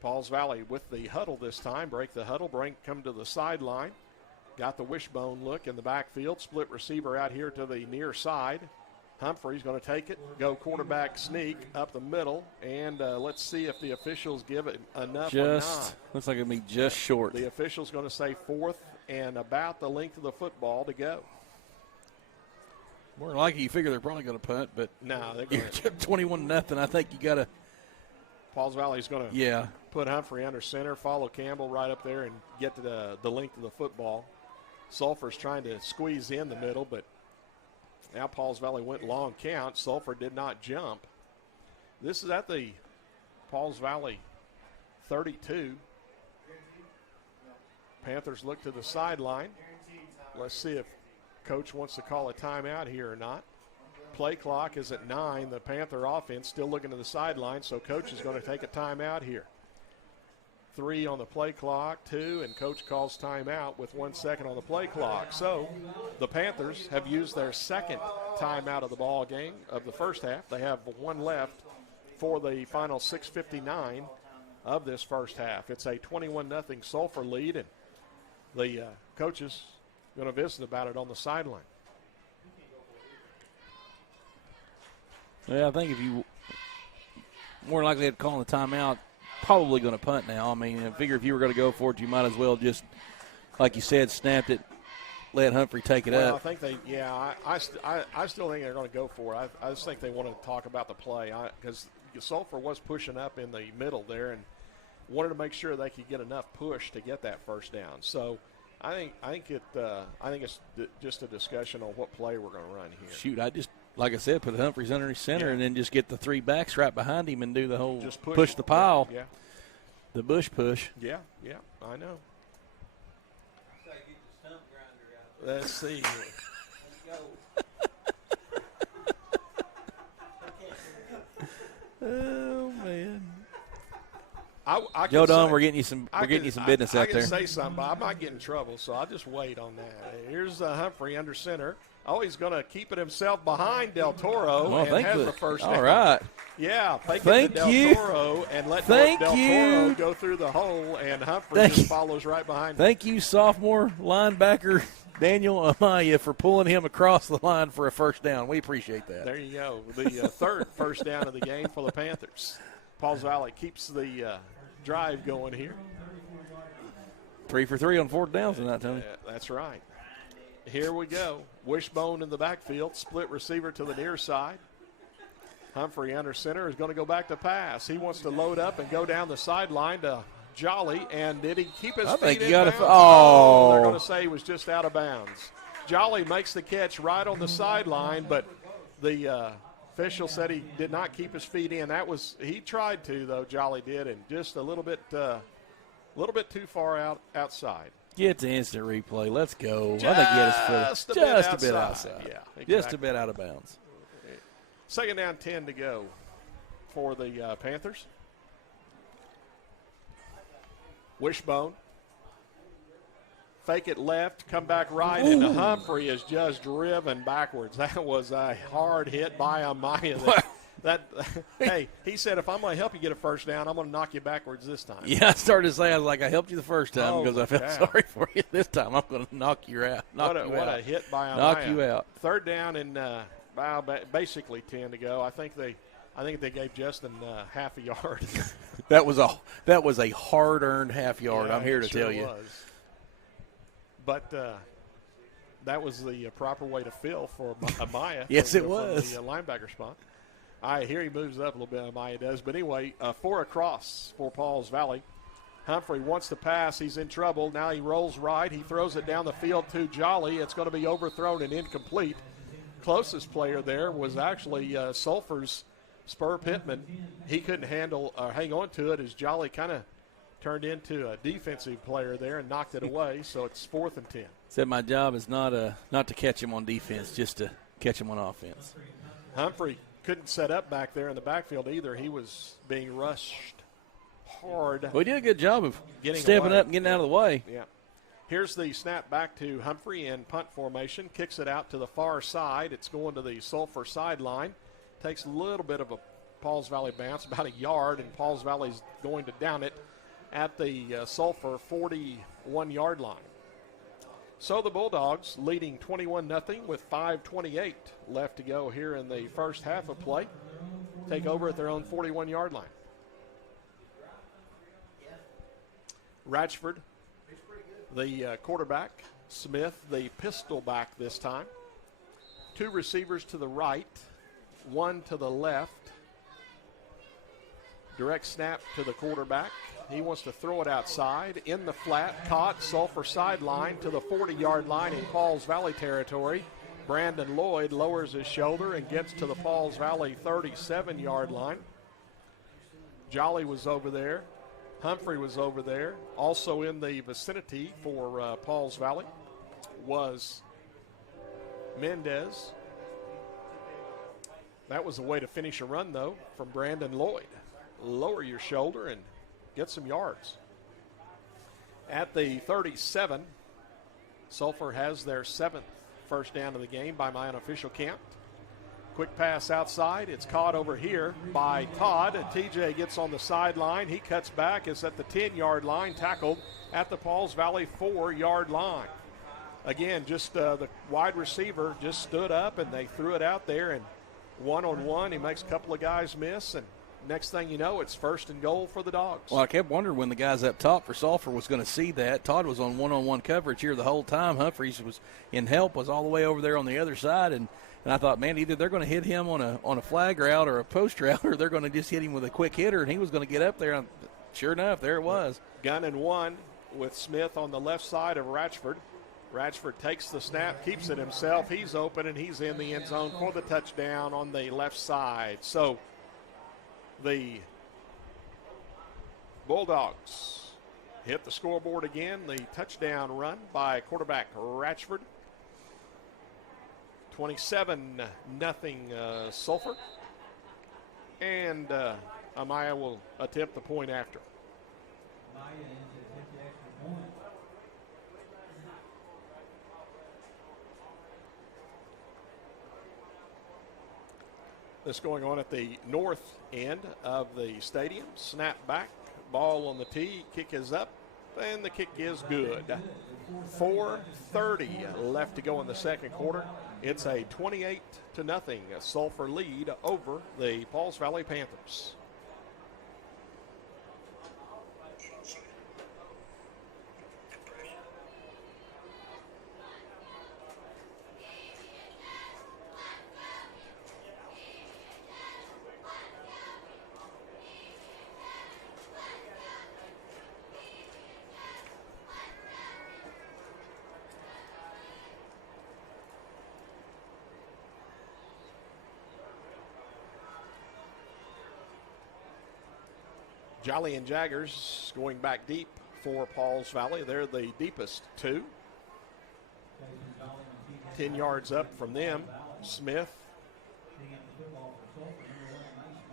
Falls Valley with the huddle this time. Break the huddle, come to the sideline. Got the wishbone look in the backfield. Split receiver out here to the near side. Humphrey's going to take it, go quarterback sneak up the middle, and let's see if the officials give it enough or not. Looks like it'll be just short. The official's going to say fourth and about the length of the football to go. More than likely, you figure they're probably going to punt, but no, they're going to 21-0. I think you got to. Falls Valley's going to put Humphrey under center, follow Campbell right up there, and get to the length of the football. Sulphur's trying to squeeze in the middle, but now Falls Valley went long count. Sulphur did not jump. This is at the Falls Valley 32. Panthers look to the sideline. Let's see if Coach wants to call a timeout here or not. Play clock is at 9. The Panther offense still looking to the sideline, so Coach is going to take a timeout here. 3 on the play clock, 2, and Coach calls timeout with 1 second on the play clock. So the Panthers have used their second timeout of the ball game of the first half. They have 1 left for the final 6:59 of this first half. It's a 21-0 Sulphur lead, and the coaches going to visit about it on the sideline. Yeah, I think if you more likely had calling the timeout, probably going to punt now. I mean, I figure if you were going to go for it, you might as well just, like you said, snapped it, let Humphrey take it up. I think I still think they're going to go for it. I just think they want to talk about the play because Sulphur was pushing up in the middle there and wanted to make sure they could get enough push to get that first down. So I think it's just a discussion on what play we're going to run here. Shoot, I just, like I said, put Humphreys under his center and then just get the 3 backs right behind him and do the whole just push the pile. Yeah. The bush push. Yeah, I know. Let's see. Oh man. Joe Don, we're getting you some business out there. I can say something, but I might get in trouble, so I'll just wait on that. Here's Humphrey under center. Oh, he's going to keep it himself behind Del Toro and has the first down. All right. Yeah, thank it to Del Toro and let Del Toro go through the hole, and Humphrey just follows right behind him. Thank you, sophomore linebacker Daniel Amaya, for pulling him across the line for a first down. We appreciate that. There you go. The third first down of the game for the Panthers. Falls Valley keeps the drive going here. 3 for 3 on 4th downs tonight, Tony. That's right. Here we go. Wishbone in the backfield. Split receiver to the near side. Humphrey under center is going to go back to pass. He wants to load up and go down the sideline to Jolly. And did he keep his feet in bounds? They're going to say he was just out of bounds. Jolly makes the catch right on the sideline, but the official said he did not keep his feet in. He tried to, though, Jolly did, and just a little bit too far outside. Get to instant replay. Let's go. I think he had his foot just a bit outside. Yeah, exactly. Just a bit out of bounds. Second down, 10 to go for the Panthers. Wishbone. Fake it left, come back right, and Humphrey is just driven backwards. That was a hard hit by Amaya. Hey, he said, if I'm going to help you get a first down, I'm going to knock you backwards this time. Yeah, I started to say, I was like, I helped you the first time because I felt sorry for you. This time I'm going to knock you out. What a hit by Amaya. Knock you out. Third down and basically 10 to go. I think they gave Justin half a yard. That was a hard-earned half yard. Yeah, I'm here to tell you. Was. But that was the proper way to fill for Amaya. Yes, it was. The linebacker spot. All right, here he moves up a little bit, Amaya does. But anyway, 4 across for Pauls Valley. Humphrey wants to pass. He's in trouble. Now he rolls right. He throws it down the field to Jolly. It's going to be overthrown and incomplete. Closest player there was actually Sulphur's Spur Pittman. He couldn't hang on to it as Jolly kind of turned into a defensive player there and knocked it away. So it's 4th and 10. Said my job is not to catch him on defense, just to catch him on offense. Humphrey couldn't set up back there in the backfield either. He was being rushed hard. Well, he did a good job of stepping away. up and getting out of the way. Yeah. Here's the snap back to Humphrey in punt formation. Kicks it out to the far side. It's going to the Sulphur sideline. Takes a little bit of a Pauls Valley bounce, about a yard, and Pauls Valley's going to down it at the Sulphur 41-yard line. So the Bulldogs leading 21-0 with 5:28 left to go here in the first half of play. Take over at their own 41-yard line. Ratchford, the quarterback. Smith, the pistol back this time. 2 receivers to the right, 1 to the left. Direct snap to the quarterback. He wants to throw it outside. In the flat, caught, Sulphur sideline to the 40-yard line in Pauls Valley territory. Brandon Lloyd lowers his shoulder and gets to the Pauls Valley 37-yard line. Jolly was over there. Humphrey was over there. Also in the vicinity for Pauls Valley was Mendez. That was a way to finish a run, though, from Brandon Lloyd. Lower your shoulder and get some yards. At the 37, Sulphur has their 7th first down of the game by my unofficial count. Quick pass outside. It's caught over here by Todd. TJ gets on the sideline. He cuts back. It's at the 10-yard line, tackled at the Pauls Valley 4-yard line. Again, just the wide receiver just stood up, and they threw it out there, and one-on-one, he makes a couple of guys miss, and next thing you know, it's 1st and goal for the Dogs. Well, I kept wondering when the guys up top for Sulphur was going to see that. Todd was on one-on-one coverage here the whole time. Humphreys was in help, was all the way over there on the other side, and I thought, man, either they're going to hit him on a flag route or a post route, or they're going to just hit him with a quick hitter, and he was going to get up there. And sure enough, there it was. Gun and 1 with Smith on the left side of Ratchford. Ratchford takes the snap, keeps it himself. He's open, and he's in the end zone for the touchdown on the left side. So the Bulldogs hit the scoreboard again. The touchdown run by quarterback Ratchford. 27-0 Sulphur. And Amaya will attempt the point after. This going on at the north end of the stadium. Snap back, ball on the tee, kick is up, and the kick is good. 4:30 left to go in the second quarter. It's a 28-0 Sulphur lead over the Pauls Valley Panthers. Jolly and Jaggers going back deep for Pauls Valley. They're the deepest two. 10 yards up from them, Smith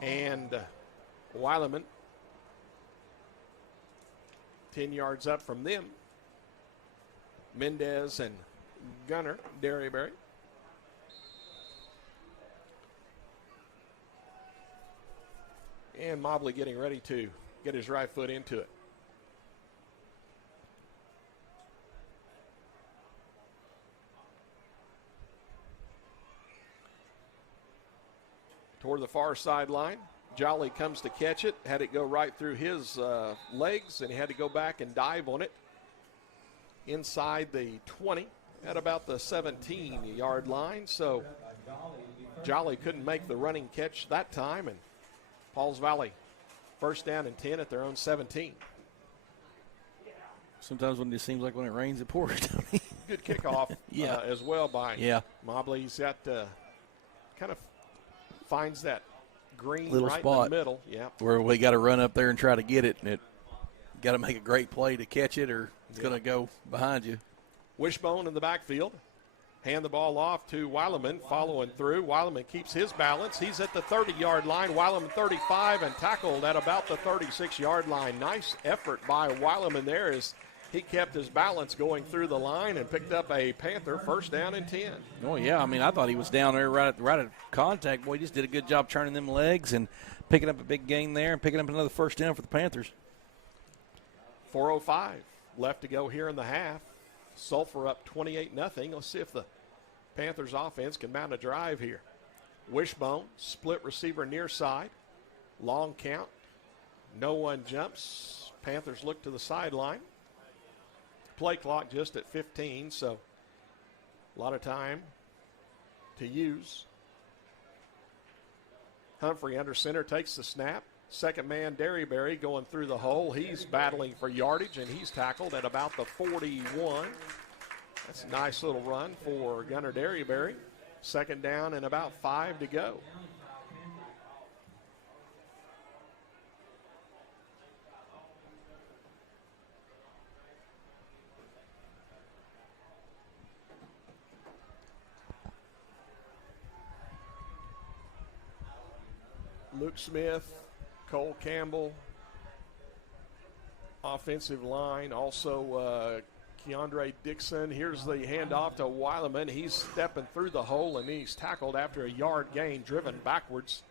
and Weileman. 10 yards up from them, Mendez and Gunner Derryberry. And Mobley getting ready to get his right foot into it. Toward the far sideline. Jolly comes to catch it, had it go right through his legs, and he had to go back and dive on it inside the 20 at about the 17-yard line. So Jolly couldn't make the running catch that time, and Pauls Valley first down and 10 at their own 17. Sometimes when it seems like when it rains, it pours. Good kickoff as well by Mobley. He's got kind of finds that green little right spot in the middle. Yeah, where we got to run up there and try to get it, and it got to make a great play to catch it, or it's going to go behind you. Wishbone in the backfield. Hand the ball off to Weileman, following through. Weileman keeps his balance. He's at the 30-yard line. Weileman 35 and tackled at about the 36-yard line. Nice effort by Weileman there as he kept his balance going through the line and picked up a Panther first down and 10. Oh, yeah. I mean, I thought he was down there right at contact. Boy, he just did a good job turning them legs and picking up a big gain there and picking up another first down for the Panthers. 4:05 left to go here in the half. Sulphur up 28-0. Let's see if the Panthers offense can mount a drive here. Wishbone, split receiver near side. Long count. No one jumps. Panthers look to the sideline. Play clock just at 15, so a lot of time to use. Humphrey under center takes the snap. Second man, Derryberry, going through the hole. He's battling for yardage, and he's tackled at about the 41. That's a nice little run for Gunner Derryberry. Second down and about 5 to go. Luke Smith, Cole Campbell, offensive line. Also, Keandre Dixon. Here's the handoff to Weileman. He's stepping through the hole, and he's tackled after a yard gain, driven backwards.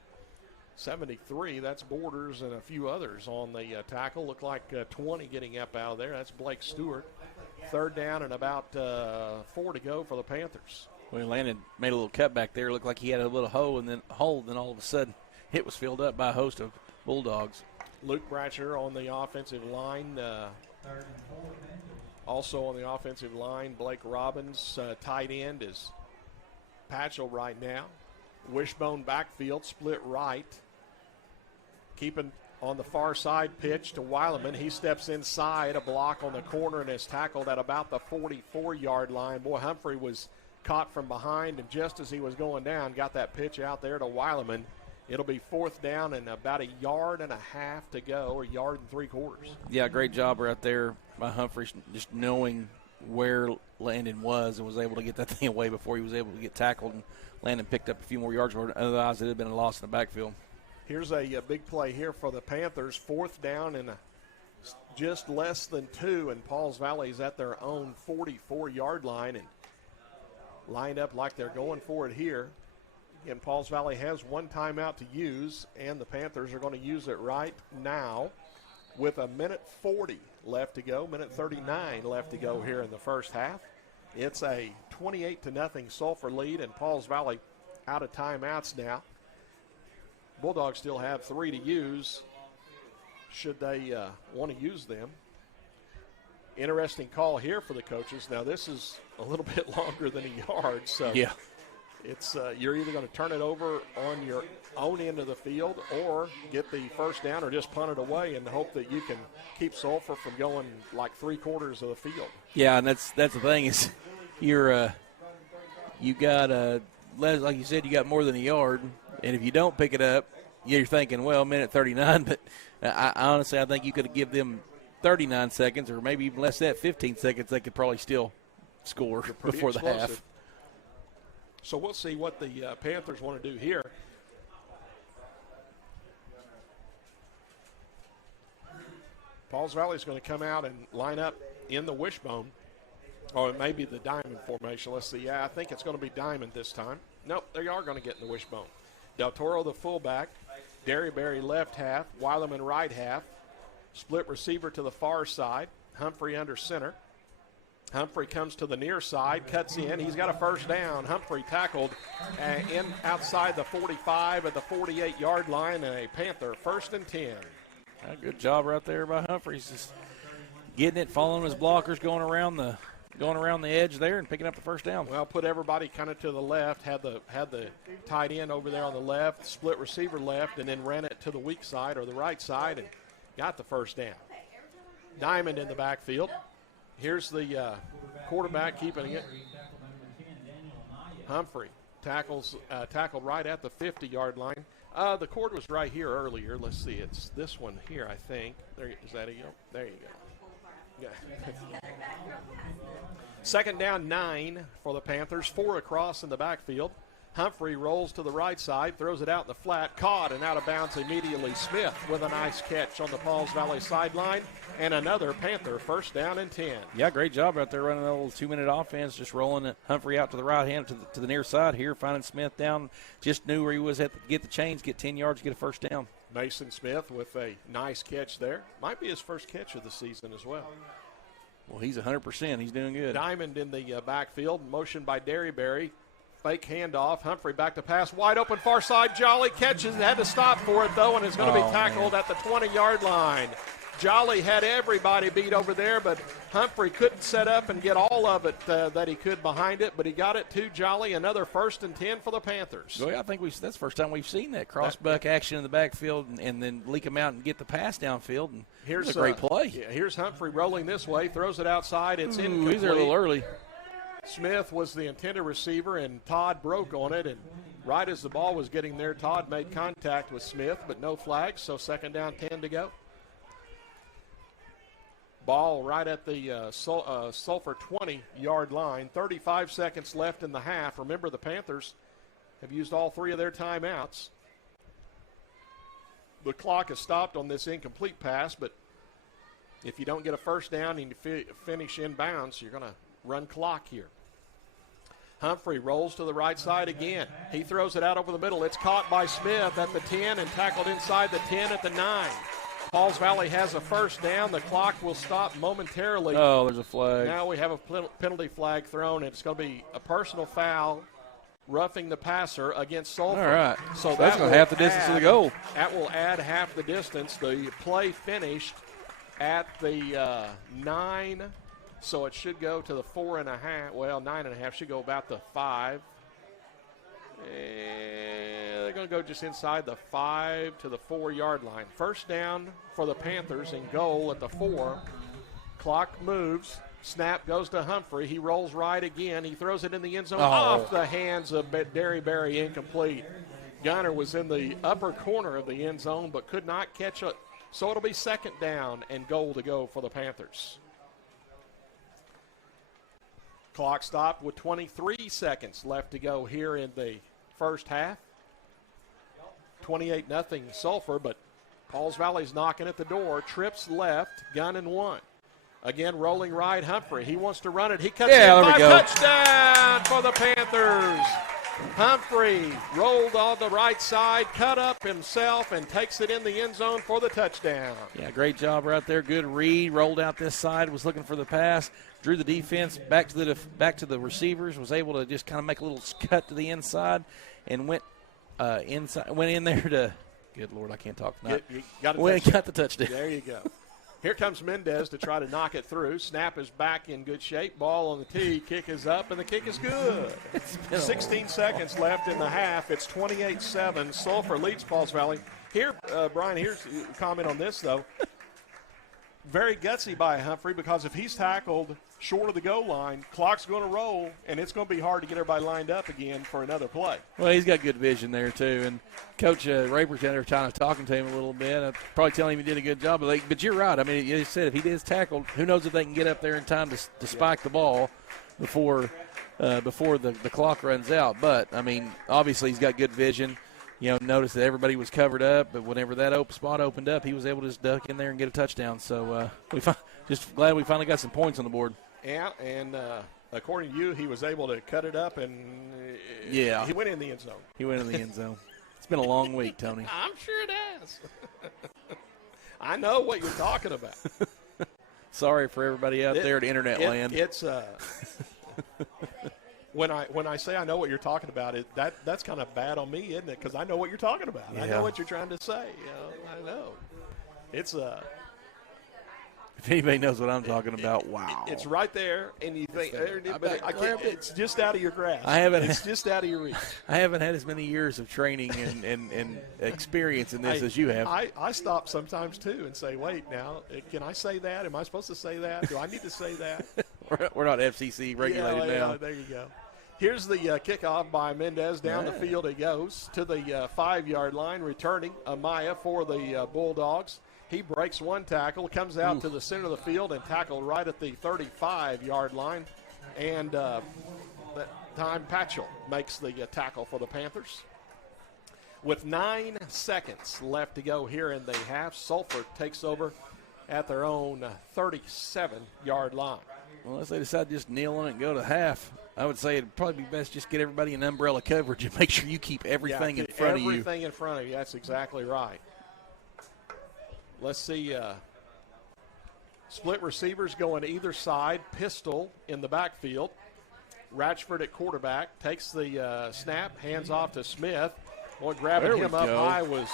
73, that's Borders and a few others on the tackle. Looked like 20 getting up out of there. That's Blake Stewart. Third down and about 4 to go for the Panthers. Well, Landon made a little cut back there. Looked like he had a little hole, and then all of a sudden it was filled up by a host of Bulldogs. Luke Bratcher on the offensive line. Also on the offensive line, Blake Robbins, tight end, is Patchell right now. Wishbone backfield, split right. Keeping on the far side pitch to Weileman. He steps inside, a block on the corner, and is tackled at about the 44-yard line. Boy, Humphrey was caught from behind, and just as he was going down, got that pitch out there to Weileman. It'll be fourth down and about a yard and a half to go, or yard and 3/4. Yeah, great job right there by Humphrey, just knowing where Landon was and was able to get that thing away before he was able to get tackled. And Landon picked up a few more yards. Otherwise, it would have been a loss in the backfield. Here's a big play here for the Panthers. Fourth down and just less than 2, and Pauls Valley's at their own 44-yard line and lined up like they're going for it here. Again, Pauls Valley has one timeout to use, and the Panthers are going to use it right now with a minute 40 left to go, minute 39 left to go here in the first half. It's a 28-0 Sulphur lead, and Pauls Valley out of timeouts now. Bulldogs still have 3 to use should they want to use them. Interesting call here for the coaches. Now, this is a little bit longer than a yard, so yeah. It's you're either going to turn it over on your own end of the field or get the first down or just punt it away and hope that you can keep Sulphur from going like 3/4 of the field. Yeah, and that's the thing is you got like you said, you got more than a yard, and if you don't pick it up, you're thinking, well, minute 39. But I honestly think you could give them 39 seconds, or maybe even less than that, 15 seconds, they could probably still score before explosive. the half. So we'll see what the Panthers want to do here. Pauls Valley is going to come out and line up in the wishbone. Or it may be the diamond formation. Let's see. Yeah, I think it's going to be diamond this time. Nope, they are going to get in the wishbone. Del Toro, the fullback. Derryberry left half. Weileman right half. Split receiver to the far side. Humphrey under center. Humphrey comes to the near side, cuts in. He's got a first down. Humphrey tackled in outside the 45 at the 48-yard line, and a Panther 1st and 10. Good job right there by Humphrey. He's just getting it, following his blockers, going around the edge there and picking up the first down. Well, put everybody kind of to the left, had the tight end over there on the left, split receiver left, and then ran it to the weak side or the right side and got the first down. Diamond in the backfield. Here's the quarterback keeping it. Humphrey tackled right at the 50-yard line. The cord was right here earlier. Let's see. It's this one here, I think. Is that a go? There you go. Yeah. 2nd down, 9 for the Panthers. 4 across in the backfield. Humphrey rolls to the right side, throws it out in the flat, caught and out of bounds immediately. Smith with a nice catch on the Pauls Valley sideline, and another Panther 1st down and 10. Yeah, great job out there running a little 2-minute offense, just rolling Humphrey out to the right hand to the near side here, finding Smith down. Just knew where he was at to get the chains, get 10 yards, get a first down. Mason Smith with a nice catch there. Might be his first catch of the season as well. Well, he's 100%. He's doing good. Diamond in the backfield, motion by Derryberry. Fake handoff. Humphrey back to pass. Wide open far side. Jolly catches. Had to stop for it, though, and is going to be tackled at the 20-yard line. Jolly had everybody beat over there, but Humphrey couldn't set up and get all of it that he could behind it, but he got it to Jolly. Another 1st and 10 for the Panthers. Well, I think that's the first time we've seen that cross-buck action in the backfield and then leak them out and get the pass downfield. And here's a great play. Yeah, here's Humphrey rolling this way, throws it outside. It's incomplete. He's there a little early. Smith was the intended receiver, and Todd broke on it. And right as the ball was getting there, Todd made contact with Smith, but no flags, so 2nd down, 10 to go. Ball right at the Sulphur 20-yard line. 35 seconds left in the half. Remember, the Panthers have used all 3 of their timeouts. The clock is stopped on this incomplete pass, but if you don't get a first down and you finish in bounds, you're going to run clock here. Humphrey rolls to the right side again. He throws it out over the middle. It's caught by Smith at the 10 and tackled inside the 10 at the 9. Pauls Valley has a first down. The clock will stop momentarily. Oh, there's a flag. Now we have a penalty flag thrown. It's going to be a personal foul, roughing the passer against Sulphur. All right. So that's going to half the distance to the goal. That will add half the distance. The play finished at the 9, so it should go to the 4.5. Well, 9.5 should go about the 5. And they're going to go just inside the 5 to the 4-yard line. First down for the Panthers and goal at the 4. Clock moves. Snap goes to Humphrey. He rolls right again. He throws it in the end zone off the hands of Derryberry, incomplete. Gunner was in the upper corner of the end zone but could not catch it. So it'll be 2nd down and goal to go for the Panthers. Clock stopped with 23 seconds left to go here in the first half. 28-0 Sulphur, but Pauls Valley's knocking at the door. Trips left, gun and 1. Again, rolling right, Humphrey. He wants to run it. He cuts in. 5, touchdown for the Panthers. Humphrey rolled on the right side, cut up himself, and takes it in the end zone for the touchdown. Yeah, great job right there. Good read. Rolled out this side, was looking for the pass, drew the defense back to the receivers, was able to just kind of make a little cut to the inside, and went inside. Went in there to. Good Lord, I can't talk tonight. Got the touchdown. There you go. Here comes Mendez to try to knock it through. Snap is back in good shape. Ball on the tee. Kick is up, and the kick is good. 16 seconds left in the half. It's 28-7. Sulphur leads Pauls Valley. Here, Brian, here's a comment on this, though. very gutsy by Humphrey, because if he's tackled short of the goal line, clock's going to roll, and it's going to be hard to get everybody lined up again for another play. Well, he's got good vision there, too. And Coach Raper's down there kind of talking to him a little bit. I'm probably telling him he did a good job. But you're right. I mean, you said if he is tackled, who knows if they can get up there in time to spike the ball before the clock runs out. But, I mean, obviously he's got good vision. Notice that everybody was covered up, but whenever that open spot opened up, he was able to just duck in there and get a touchdown. So just glad we finally got some points on the board. Yeah, and according to you, he was able to cut it up, and he went in the end zone. He went in the end zone. It's been a long week, Tony. I'm sure it has. I know what you're talking about. Sorry for everybody out there at internet land. It's when I say I know what you're talking about, that's kind of bad on me, isn't it? Because I know what you're talking about. Yeah. I know what you're trying to say. I know. It's If anybody knows what I'm talking about, wow. It's right there, and you think, it's just out of your grasp. It's just out of your reach. I haven't had as many years of training and experience in this as you have. I stop sometimes, too, and say, wait, now, can I say that? Am I supposed to say that? Do I need to say that? We're not FCC regulated now. Yeah, there you go. Here's the kickoff by Mendez. Down the field it goes to the 5-yard line, returning Amaya for the Bulldogs. He breaks one tackle, comes out to the center of the field and tackled right at the 35-yard line. And that time Patchell makes the tackle for the Panthers. With 9 seconds left to go here in the half, Sulphur takes over at their own 37-yard line. Well, unless they decide to just kneel on it and go to half, I would say it'd probably be best just get everybody in umbrella coverage and make sure you keep everything in front of you. Everything in front of you. That's exactly right. Let's see. Split receivers going either side. Pistol in the backfield. Ratchford at quarterback. Takes the snap. Hands off to Smith. Boy, grabbing him up high was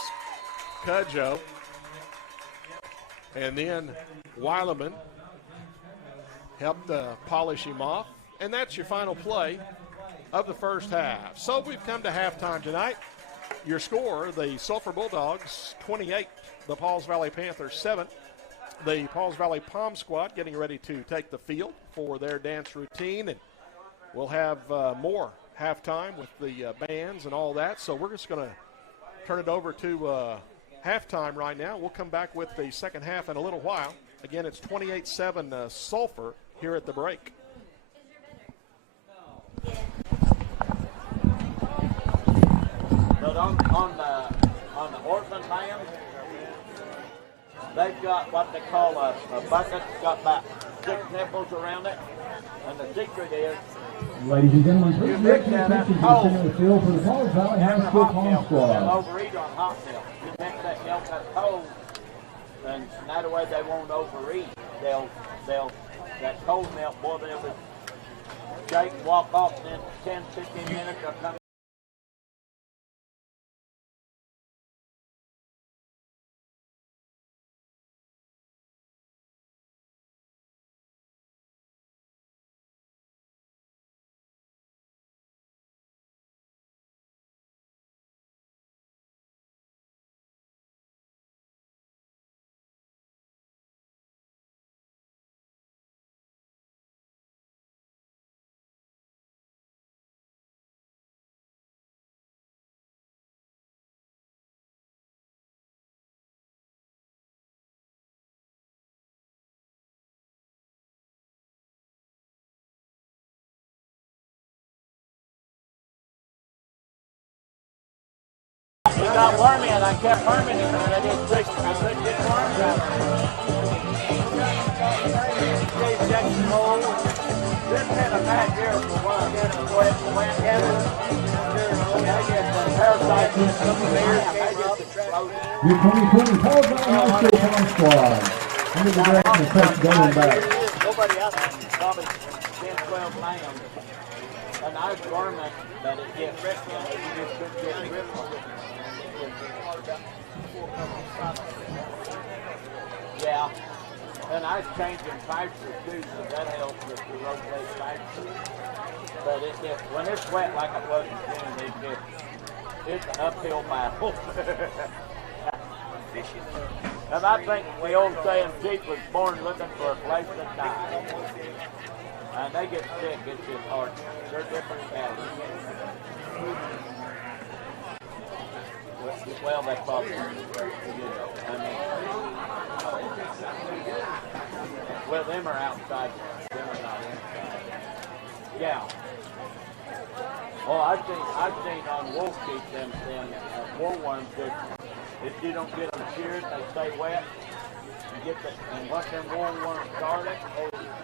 Cudjoe. And then Weileman helped polish him off. And that's your final play of the first half. So we've come to halftime tonight. Your score, the Sulphur Bulldogs 28, the Pauls Valley Panthers 7. The Pauls Valley Palm Squad getting ready to take the field for their dance routine. And we'll have more halftime with the bands and all that. So we're just going to turn it over to halftime right now. We'll come back with the second half in a little while. Again, it's 28-7 Sulphur here at the break. But on the Orphan band, they've got what they call a bucket. It's got about 6 nipples around it. And the secret is, ladies and gentlemen, please make your attention to the center of the field for the Pauls Valley High School Palm Squad. They'll overeat on hot milk. You mix that milk that's cold, and that way they won't overeat. They'll that cold milk, boy, they'll just shake and walk off, and then 10, 15 minutes they'll come. He got wormy and I kept worming him and I couldn't get worms out. This been a bad year for one. The wet weather. I get the parasites in some bears. I get the trout. Your 2020 Pauls Valley High School Palm Squad. Under the direction of Coach going back. Nobody else probably 10, 12 lambs. And I was worming, but it gets ripped on it. You just couldn't get ripped on it. Yeah, and I was changing pipes too, so that helps with the rotate pipes. But it just, when it's wet like it was in June, it's an uphill battle. And I think the old saying, sheep was born looking for a place to die. And they get sick, it's just hard. They're different cattle. Well, they probably, I mean, well, them are outside, them are not inside. Yeah. Oh, I've seen on wolf sheep them woolworms that if you don't get them sheared, they stay wet. You get the, and once them woolworms started,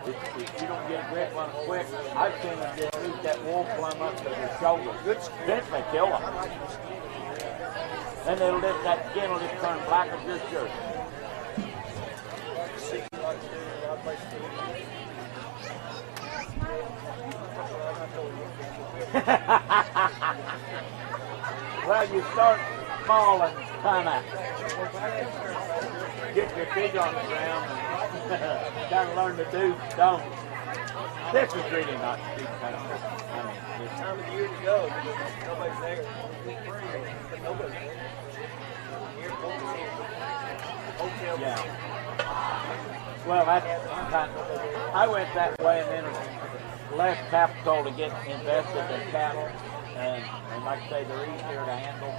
if you don't get a grip on them quick, I've seen them just eat that wool plumb up to their shoulders. Then they kill them. Then they'll lift that skin will just turn black as your shirt. Well, you start small and kind of get your feet on the ground and kind of learn to do don't. This is really not cheap country. I mean, this time of the year to go, nobody's there. But nobody's there. yeah. Well, that's kind of, I went that way and then less capital to get invested in cattle, and like I say, they're easier to handle.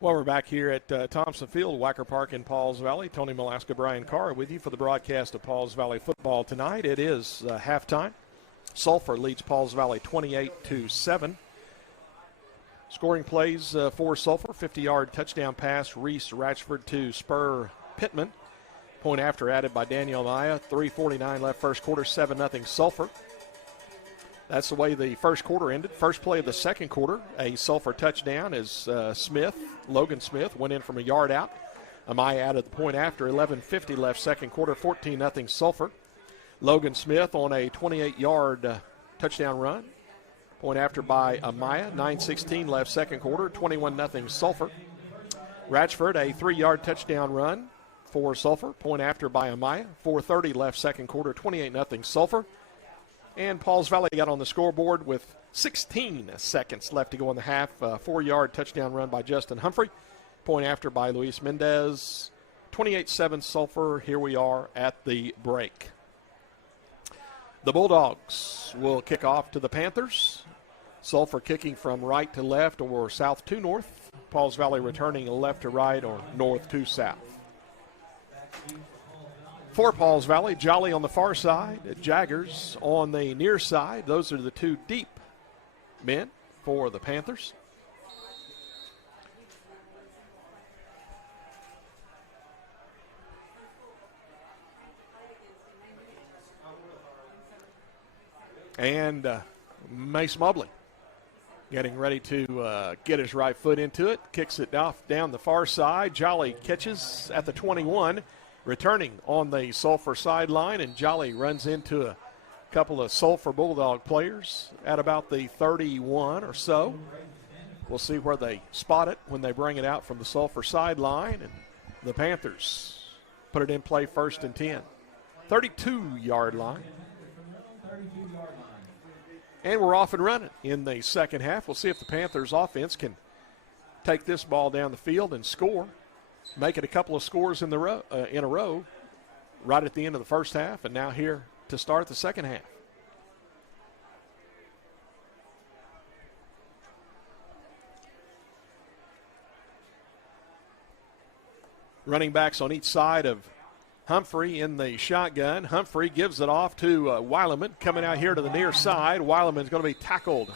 Well, we're back here at Thompson Field, Wacker Park in Pauls Valley. Tony Malaska, Brian Carr with you for the broadcast of Pauls Valley football tonight. It is halftime. Sulphur leads Pauls Valley 28-7. Scoring plays for Sulphur, 50-yard touchdown pass, Reese Ratchford to spur Pittman. Point after added by Daniel Maya. 3:49 left first quarter, 7-0 Sulphur. That's the way the first quarter ended. First play of the second quarter, a Sulphur touchdown as Logan Smith, went in from a yard out. Amaya added the point after. 11:50 left second quarter, 14-0 Sulphur. Logan Smith on a 28-yard touchdown run. Point after by Amaya. 9:16 left second quarter, 21-0 Sulphur. Ratchford, a 3-yard touchdown run for Sulphur. Point after by Amaya. 4:30 left second quarter, 28-0 Sulphur. And Pauls Valley got on the scoreboard with 16 seconds left to go in the half. 4-yard touchdown run by Justin Humphrey. Point after by Luis Mendez. 28-7 Sulphur. Here we are at the break. The Bulldogs will kick off to the Panthers. Sulphur kicking from right to left or south to north. Pauls Valley returning left to right or north to south. For Pauls Valley, Jolly on the far side, Jaggers on the near side. Those are the two deep men for the Panthers. And Mace Mobley getting ready to get his right foot into it. Kicks it off down the far side. Jolly catches at the 21. Returning on the Sulphur sideline, and Jolly runs into a couple of Sulphur Bulldog players at about the 31 or so. We'll see where they spot it when they bring it out from the Sulphur sideline, and the Panthers put it in play 1st and 10. 32-yard line. And we're off and running in the second half. We'll see if the Panthers offense can take this ball down the field and score. Make it a couple of scores in a row right at the end of the first half, and now here to start the second half. Running backs on each side of Humphrey in the shotgun. Humphrey gives it off to Weileman coming out here to the near side. Weileman's going to be tackled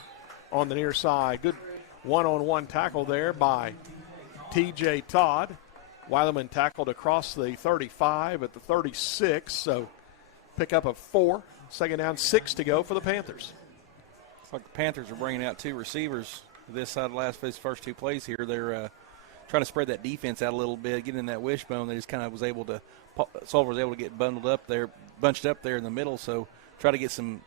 on the near side. Good one-on-one tackle there by T.J. Todd. Weileman tackled across the 35 at the 36, so pick up a 4. Second down, 6 to go for the Panthers. It's like the Panthers are bringing out two receivers this side of these first two plays here. They're trying to spread that defense out a little bit, get in that wishbone. They just kind of Sulphur was able to get bunched up there in the middle, so try to get some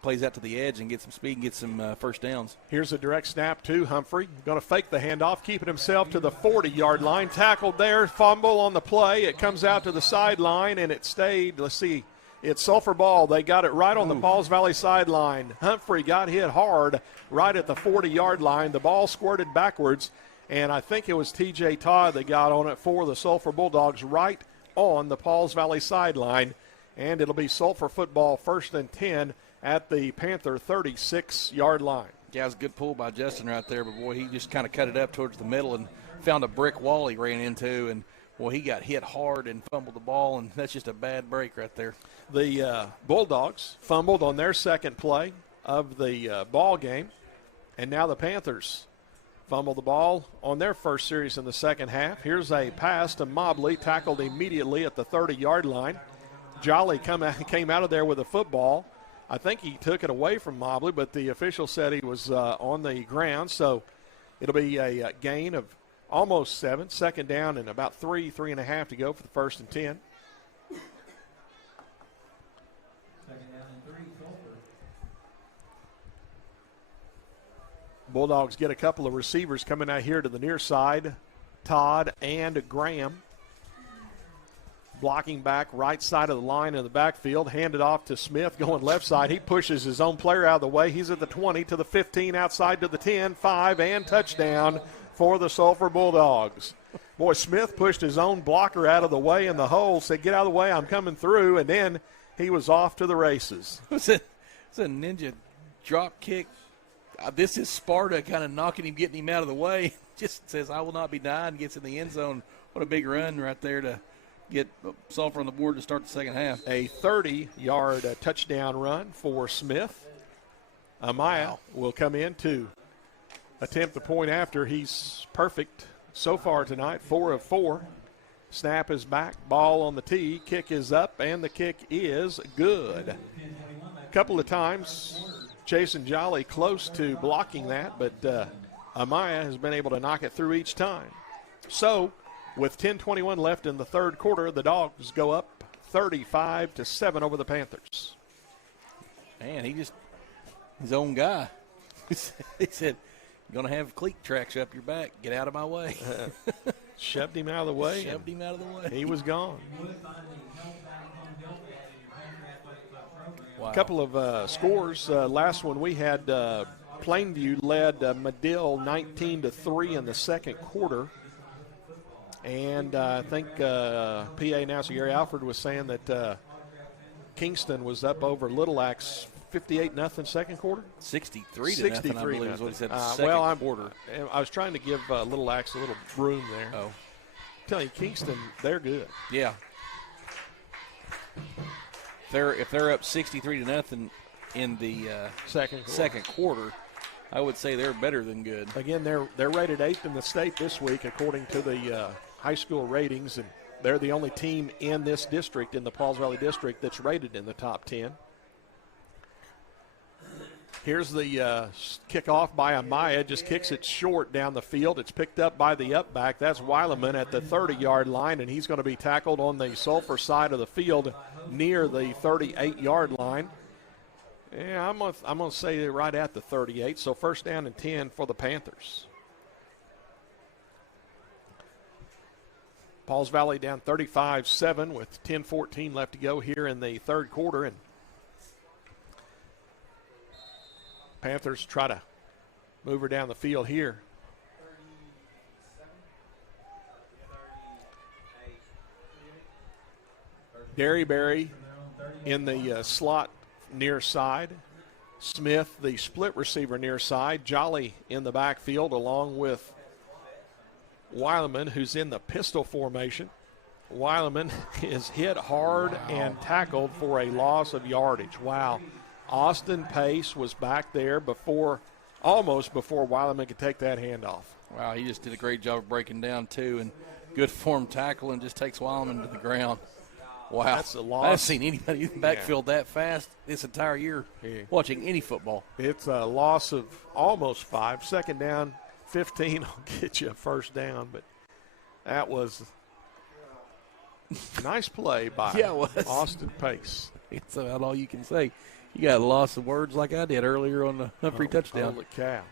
plays out to the edge and get some speed and get some first downs. Here's a direct snap to Humphrey. Going to fake the handoff, keeping himself to the 40-yard line. Tackled there, fumble on the play. It comes out to the sideline, and it stayed. Let's see. It's Sulphur ball. They got it right on the Pauls Valley sideline. Humphrey got hit hard right at the 40-yard line. The ball squirted backwards, and I think it was T.J. Todd that got on it for the Sulphur Bulldogs right on the Pauls Valley sideline. And it'll be Sulphur football 1st and 10 at the Panther 36-yard line. Yeah, it was a good pull by Justin right there, but, boy, he just kind of cut it up towards the middle and found a brick wall he ran into, and, boy, he got hit hard and fumbled the ball, and that's just a bad break right there. The Bulldogs fumbled on their second play of the ball game, and now the Panthers fumble the ball on their first series in the second half. Here's a pass to Mobley, tackled immediately at the 30-yard line. Jolly came out of there with a football. I think he took it away from Mobley, but the official said he was on the ground. So it'll be a gain of almost 7. Second down and about 3.5 to go for the 1st and 10. Second down and 3, Sulphur. Bulldogs get a couple of receivers coming out here to the near side, Todd and Graham. Blocking back right side of the line in the backfield. Handed off to Smith going left side. He pushes his own player out of the way. He's at the 20 to the 15, outside to the 10, 5, and touchdown for the Sulphur Bulldogs. Boy, Smith pushed his own blocker out of the way in the hole, said, get out of the way, I'm coming through, and then he was off to the races. It's a ninja drop kick. This is Sparta kind of getting him out of the way. just says, I will not be denied, and gets in the end zone. What a big run right there to get Sulphur on the board to start the second half. A 30-yard touchdown run for Smith. Amaya will come in to attempt the point after. He's perfect so far tonight, 4 of 4. Snap is back, ball on the tee, kick is up, and the kick is good. A couple of times, Jason Jolly close to blocking that, but Amaya has been able to knock it through each time. So, with 10:21 left in the third quarter, the Dogs go up 35-7 over the Panthers. Man, his own guy. He said, "You're going to have cleat tracks up your back. Get out of my way." Shoved him out of the way. Shoved him out of the way. He was gone. Wow. A couple of scores. Last one we had Plainview led Medill 19-3 in the second quarter. And I think PA announcer Gary Alford was saying that Kingston was up over Little Axe 58-0 second quarter. 63-0, I believe is what he said. Quarter. I was trying to give Little Axe a little room there. Oh, I'm telling you, Kingston, they're good. Yeah. If they're up 63-0 in the second quarter, I would say they're better than good. Again, they're rated 8th in the state this week according to the high school ratings, and they're the only team in this district, in the Pauls Valley district, that's rated in the top 10. Here's the kickoff by Amaya, just kicks it short down the field. It's picked up by the up back. That's Weileman at the 30-yard line, and he's going to be tackled on the Sulphur side of the field near the 38-yard line. Yeah, I'm gonna say they're right at the 38, so first down and 10 for the Panthers. Pauls Valley down 35-7 with 10:14 left to go here in the third quarter, and Panthers try to move her down the field here. Derryberry in the slot near side. Smith, the split receiver near side. Jolly in the backfield along with Weileman, who's in the pistol formation. Weileman is hit hard and tackled for a loss of yardage. Wow. Austin Pace was back there almost before Weileman could take that handoff. Wow, he just did a great job of breaking down, too, and good form tackle and just takes Weileman to the ground. Wow. That's a loss. I haven't seen anybody in the backfield that fast this entire year watching any football. It's a loss of almost 5. Second down, 15 will get you a first down, but that was a nice play by Austin Pace. It's about all you can say. You got a loss of words like I did earlier on the Humphrey touchdown. Holy cow.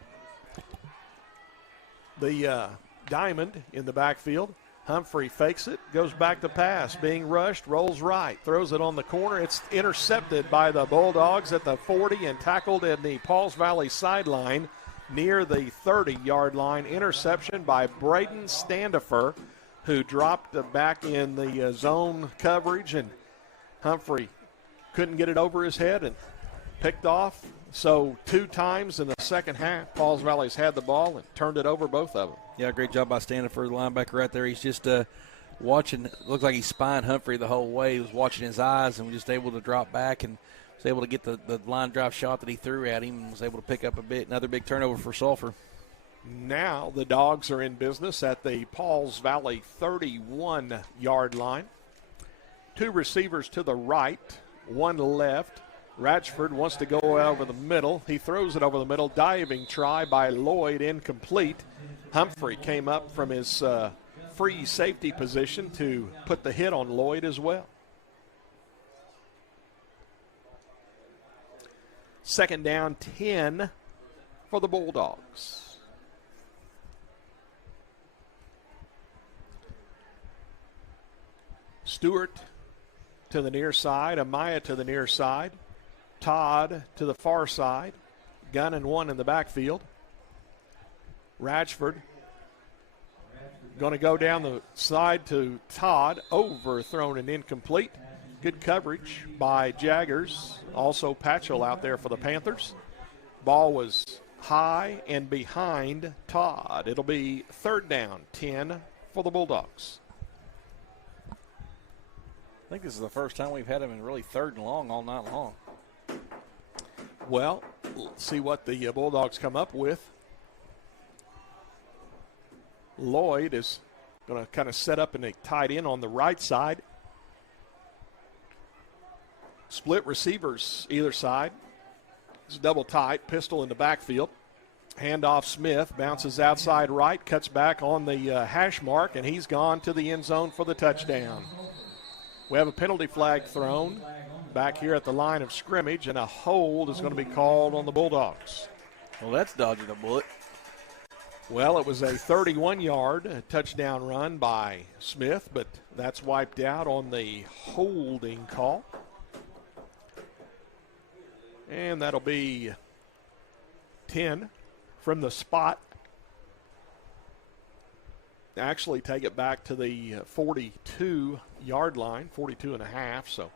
The diamond in the backfield. Humphrey fakes it, goes back to pass, being rushed, rolls right, throws it on the corner. It's intercepted by the Bulldogs at the 40 and tackled in the Pauls Valley sideline near the 30-yard line. Interception by Braden Standifer, who dropped back in the zone coverage, and Humphrey couldn't get it over his head and picked off. So 2 times in the second half, Pauls Valley's had the ball and turned it over, both of them. Yeah, great job by Standifer, the linebacker right there. He's just watching. Looks like he's spying Humphrey the whole way. He was watching his eyes and was just able to drop back and was able to get the line drive shot that he threw at him and was able to pick up another big turnover for Sulphur. Now the Dogs are in business at the Pauls Valley 31-yard line. 2 receivers to the right, 1 left. Ratchford wants to go over the middle. He throws it over the middle. Diving try by Lloyd, incomplete. Humphrey came up from his free safety position to put the hit on Lloyd as well. Second down, 10 for the Bulldogs. Stewart to the near side. Amaya to the near side. Todd to the far side. Gunn and 1 in the backfield. Ratchford going to go down the side to Todd. Overthrown and incomplete. Good coverage by Jaggers. Also Patchell out there for the Panthers. Ball was high and behind Todd. It'll be third down, 10 for the Bulldogs. I think this is the first time we've had him in really third and long all night long. Well, let's see what the Bulldogs come up with. Lloyd is going to kind of set up in a tight end on the right side. Split receivers either side. It's double tight, pistol in the backfield. Handoff Smith, bounces outside right, cuts back on the hash mark, and he's gone to the end zone for the touchdown. We have a penalty flag thrown back here at the line of scrimmage, and a hold is going to be called on the Bulldogs. Well, that's dodging a bullet. Well, it was a 31-yard touchdown run by Smith, but that's wiped out on the holding call. And that'll be 10 from the spot. Actually take it back to the 42-yard line, 42 and a half, so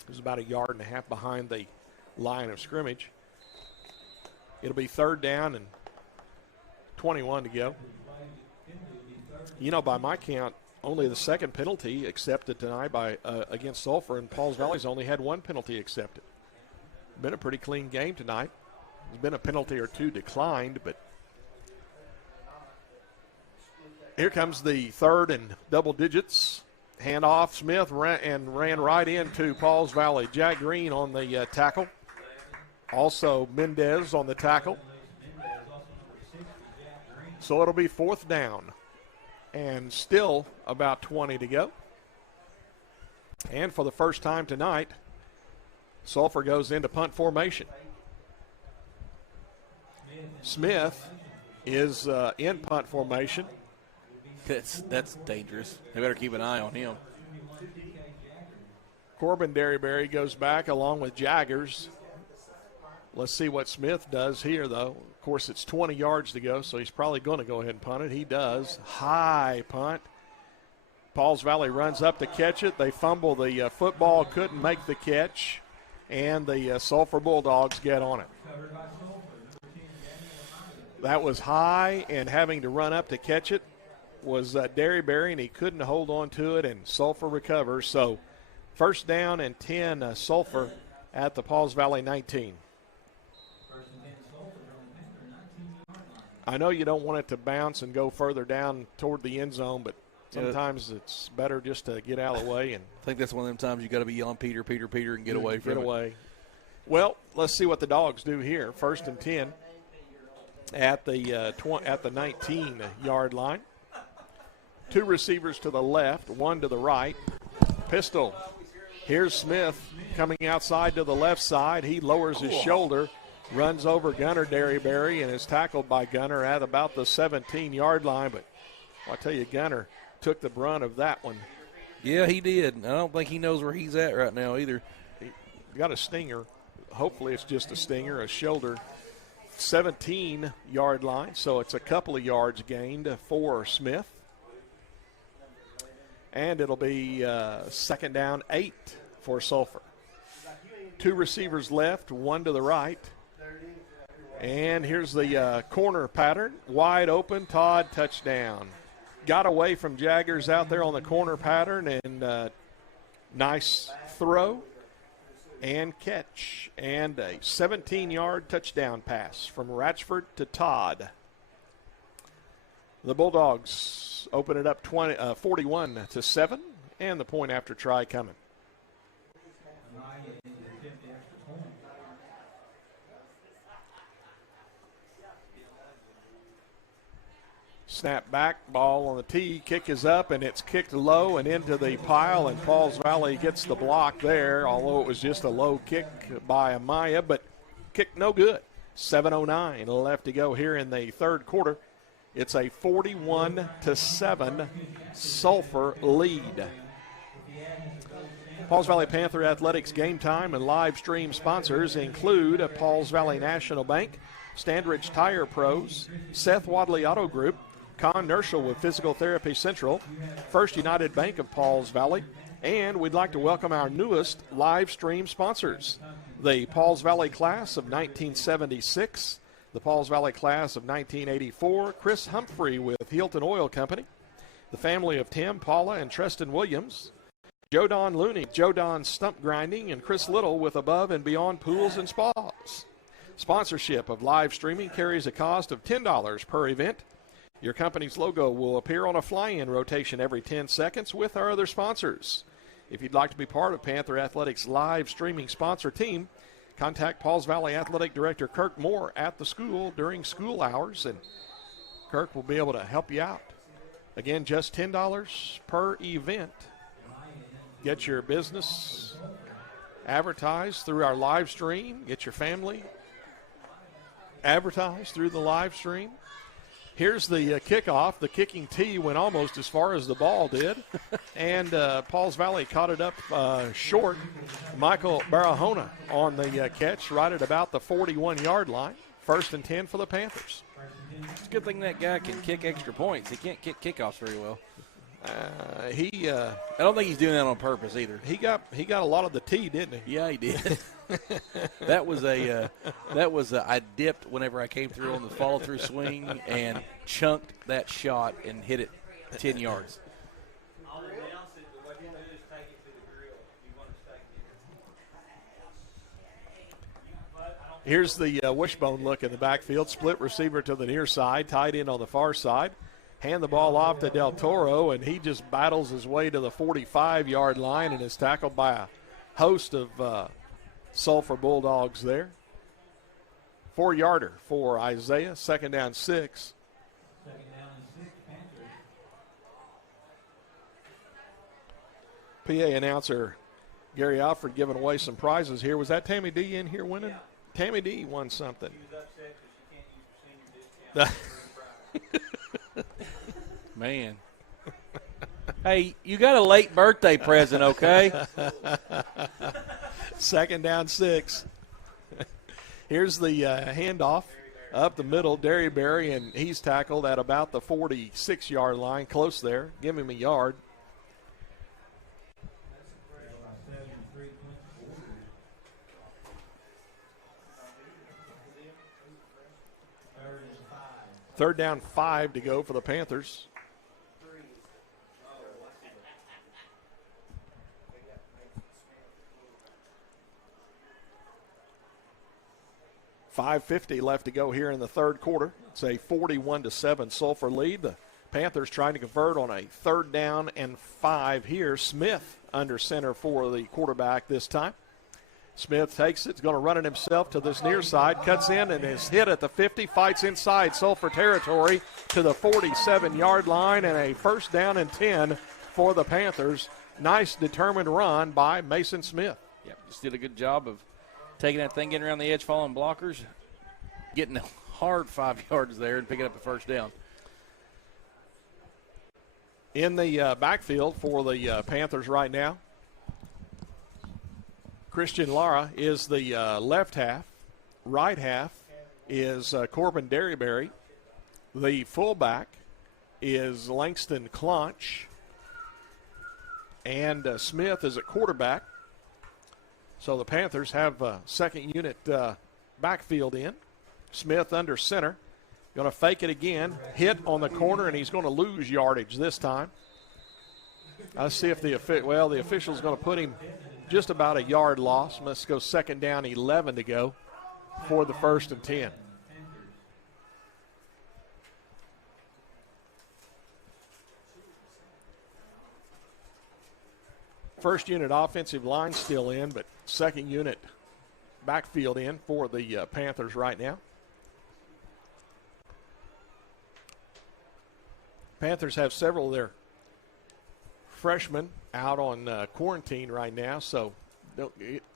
it was about a yard and a half behind the line of scrimmage. It'll be third down and 21 to go. You know, by my count, only the second penalty accepted tonight by against Sulphur, and Pauls Valley's only had one penalty accepted. Been a pretty clean game tonight. There's been a penalty or two declined, but here comes the third and double digits. Handoff, Smith ran right into Pauls Valley. Jack Green on the tackle. Also Mendez on the tackle. So it'll be fourth down and still about 20 to go. And for the first time tonight, Sulphur goes into punt formation. Smith is in punt formation. That's dangerous. They better keep an eye on him. Corbin Derryberry goes back along with Jaggers. Let's see what Smith does here, though. Of course, it's 20 yards to go, so he's probably going to go ahead and punt it. He does. High punt. Pauls Valley runs up to catch it. They fumble the football, couldn't make the catch, and the Sulphur Bulldogs get on it. That was high, and having to run up to catch it was Derryberry, and he couldn't hold on to it, and Sulphur recovers. So first down and 10, Sulphur at the Pauls Valley 19. I know you don't want it to bounce and go further down toward the end zone, but sometimes it's better just to get out of the way. And I think that's one of them times you got to be yelling Peter, Peter, Peter, and get away from it. Get away. Well, let's see what the Dogs do here. First and 10 at the 19-yard line. Two receivers to the left, one to the right. Pistol. Here's Smith coming outside to the left side. He lowers his shoulder, runs over Gunner Derryberry, and is tackled by Gunner at about the 17-yard line. But I tell you, Gunner took the brunt of that one. Yeah, he did. I don't think he knows where he's at right now either. He got a stinger. Hopefully it's just a stinger, a shoulder. 17-yard line, so it's a couple of yards gained for Smith. And it'll be second down 8 for Sulphur. Two receivers left, one to the right. And here's the corner pattern. Wide open, Todd, touchdown. Got away from Jaggers out there on the corner pattern, and nice throw and catch. And a 17-yard touchdown pass from Ratchford to Todd. The Bulldogs open it up 41-7, and the point after try coming. Snap back, ball on the tee, kick is up, and it's kicked low and into the pile, and Pauls Valley gets the block there, although it was just a low kick by Amaya, but kick no good. 7:09 left to go here in the third quarter. It's a 41-7 Sulphur lead. Pauls Valley Panther Athletics game time and live stream sponsors include Pauls Valley National Bank, Standridge Tire Pros, Seth Wadley Auto Group, Con Nerschel with Physical Therapy Central, First United Bank of Pauls Valley, and we'd like to welcome our newest live stream sponsors, the Pauls Valley class of 1976, The Pauls Valley class of 1984, Chris Humphrey with Hilton Oil Company. The family of Tim, Paula, and Treston Williams. Joe Don Looney, Joe Don Stump Grinding, and Chris Little with Above and Beyond Pools and Spas. Sponsorship of live streaming carries a cost of $10 per event. Your company's logo will appear on a fly-in rotation every 10 seconds with our other sponsors. If you'd like to be part of Panther Athletics' live streaming sponsor team, contact Pauls Valley Athletic Director Kirk Moore at the school during school hours, and Kirk will be able to help you out. Again, just $10 per event. Get your business advertised through our live stream. Get your family advertised through the live stream. Here's the kickoff. The kicking tee went almost as far as the ball did, and Pauls Valley caught it up short. Michael Barahona on the catch right at about the 41-yard line. 1st and 10 for the Panthers. It's a good thing that guy can kick extra points. He can't kick kickoffs very well. I don't think he's doing that on purpose either. He got a lot of the tee, didn't he? Yeah, he did. that was I dipped whenever I came through on the follow through swing and chunked that shot and hit it 10 yards. On the announce it, but what you do is take it to the grill. You want to stake it. Here's the wishbone look in the backfield. Split receiver to the near side, tight end on the far side. Hand the ball off to Del Toro, and he just battles his way to the 45-yard line and is tackled by a host of Sulphur Bulldogs there. 4-yarder for Isaiah, 2nd down 6. PA announcer Gary Alford giving away some prizes here. Was that Tammy D in here winning? Yeah. Tammy D won something. She was upset because she can't use senior discount. Man. Hey, you got a late birthday present, okay? 2nd down 6. Here's the handoff up the middle, Derryberry, and he's tackled at about the 46-yard line, close there. Give him a yard. Third down 5 to go for the Panthers. .550 left to go here in the third quarter. It's a 41-7 Sulphur lead. The Panthers trying to convert on a 3rd down and 5 here. Smith under center for the quarterback this time. Smith takes it, going to run it himself to this near side, cuts in and is hit at the 50, fights inside Sulphur territory to the 47-yard line, and a 1st down and 10 for the Panthers. Nice determined run by Mason Smith. Yeah, just did a good job of taking that thing, getting around the edge, following blockers, getting a hard 5 yards there and picking up the 1st down. In the backfield for the Panthers right now, Christian Lara is the left half. Right half is Corbin Derryberry. The fullback is Langston Clonch. And Smith is at quarterback. So the Panthers have a 2nd unit backfield in. Smith under center. Going to fake it again. Hit on the corner, and he's going to lose yardage this time. Let's see if the official's going to put him just about a yard loss. Let's go 2nd down, 11 to go for the 1st and 10. First unit offensive line still in, but 2nd unit backfield in for the Panthers right now. Panthers have several of their freshmen out on quarantine right now, so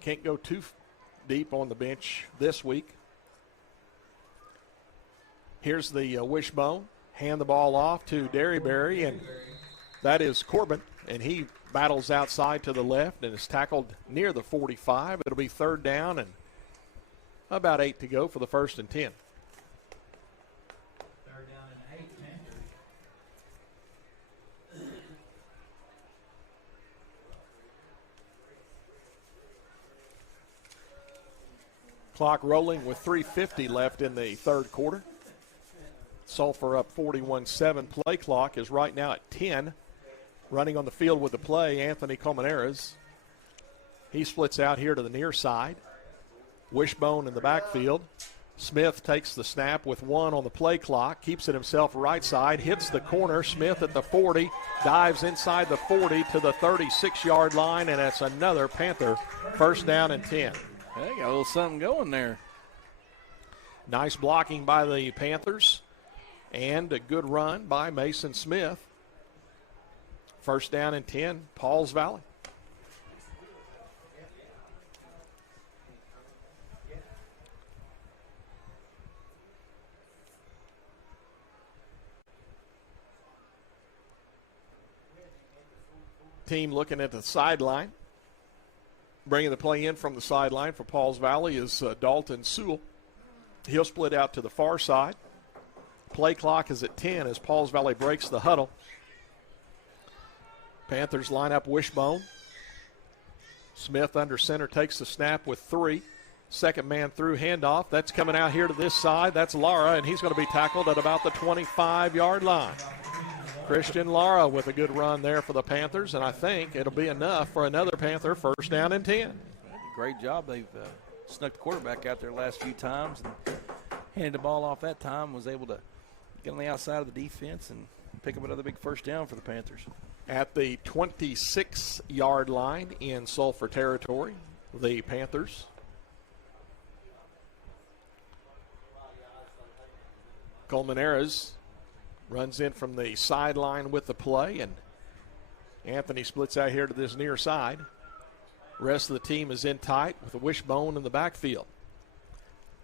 can't go too deep on the bench this week. Here's the wishbone. Hand the ball off to Derryberry, and that is Corbin, and he battles outside to the left and is tackled near the 45. It'll be 3rd down and about 8 to go for the 1st and 10. Clock rolling with 3:50 left in the third quarter. Sulphur up 41-7. Play clock is right now at 10. Running on the field with the play, Anthony Colmenares. He splits out here to the near side. Wishbone in the backfield. Smith takes the snap with 1 on the play clock, keeps it himself right side, hits the corner. Smith at the 40, dives inside the 40 to the 36-yard line, and that's another Panther first down and 10. Hey, got a little something going there. Nice blocking by the Panthers and a good run by Mason Smith. First down and 10, Pauls Valley. Team looking at the sideline. Bringing the play in from the sideline for Pauls Valley is Dalton Sewell. He'll split out to the far side. Play clock is at 10 as Pauls Valley breaks the huddle. Panthers line up Wishbone. Smith under center takes the snap with 3. Second man through handoff. That's coming out here to this side. That's Lara, and he's going to be tackled at about the 25-yard line. Christian Lara with a good run there for the Panthers, and I think it'll be enough for another Panther first down and 10. Great job. They've snuck the quarterback out there last few times and handed the ball off that time, was able to get on the outside of the defense and pick up another big first down for the Panthers. At the 26-yard line in Sulphur territory, the Panthers. Colmenares runs in from the sideline with the play, and Anthony splits out here to this near side. Rest of the team is in tight with a Wishbone in the backfield.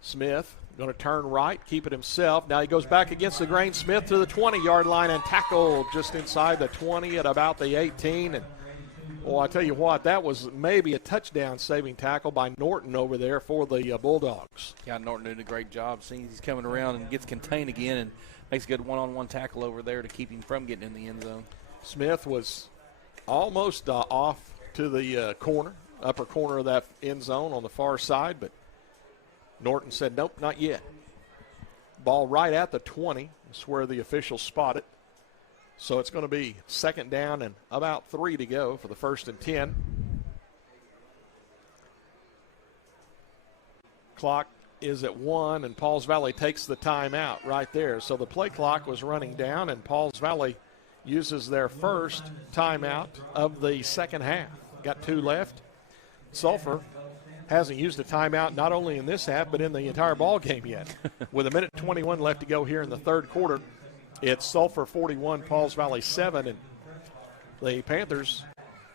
Smith going to turn right, keep it himself. Now he goes back against the grain. Smith to the 20-yard line and tackled just inside the 20 at about the 18. And, well, I tell you what, that was maybe a touchdown-saving tackle by Norton over there for the Bulldogs. Yeah, Norton doing a great job. Seeing he's coming around and gets contained again and makes a good one-on-one tackle over there to keep him from getting in the end zone. Smith was almost off to the upper corner of that end zone on the far side, but Norton said, nope, not yet. Ball right at the 20. That's where the officials spot it. So it's going to be second down and about 3 to go for the first and 10. Clock is at 1, and Pauls Valley takes the timeout right there. So the play clock was running down, and Pauls Valley uses their first timeout of the second half. Got 2 left. Sulphur hasn't used a timeout not only in this half but in the entire ball game yet. With 1:21 left to go here in the third quarter, it's Sulphur 41, Pauls Valley 7, and the Panthers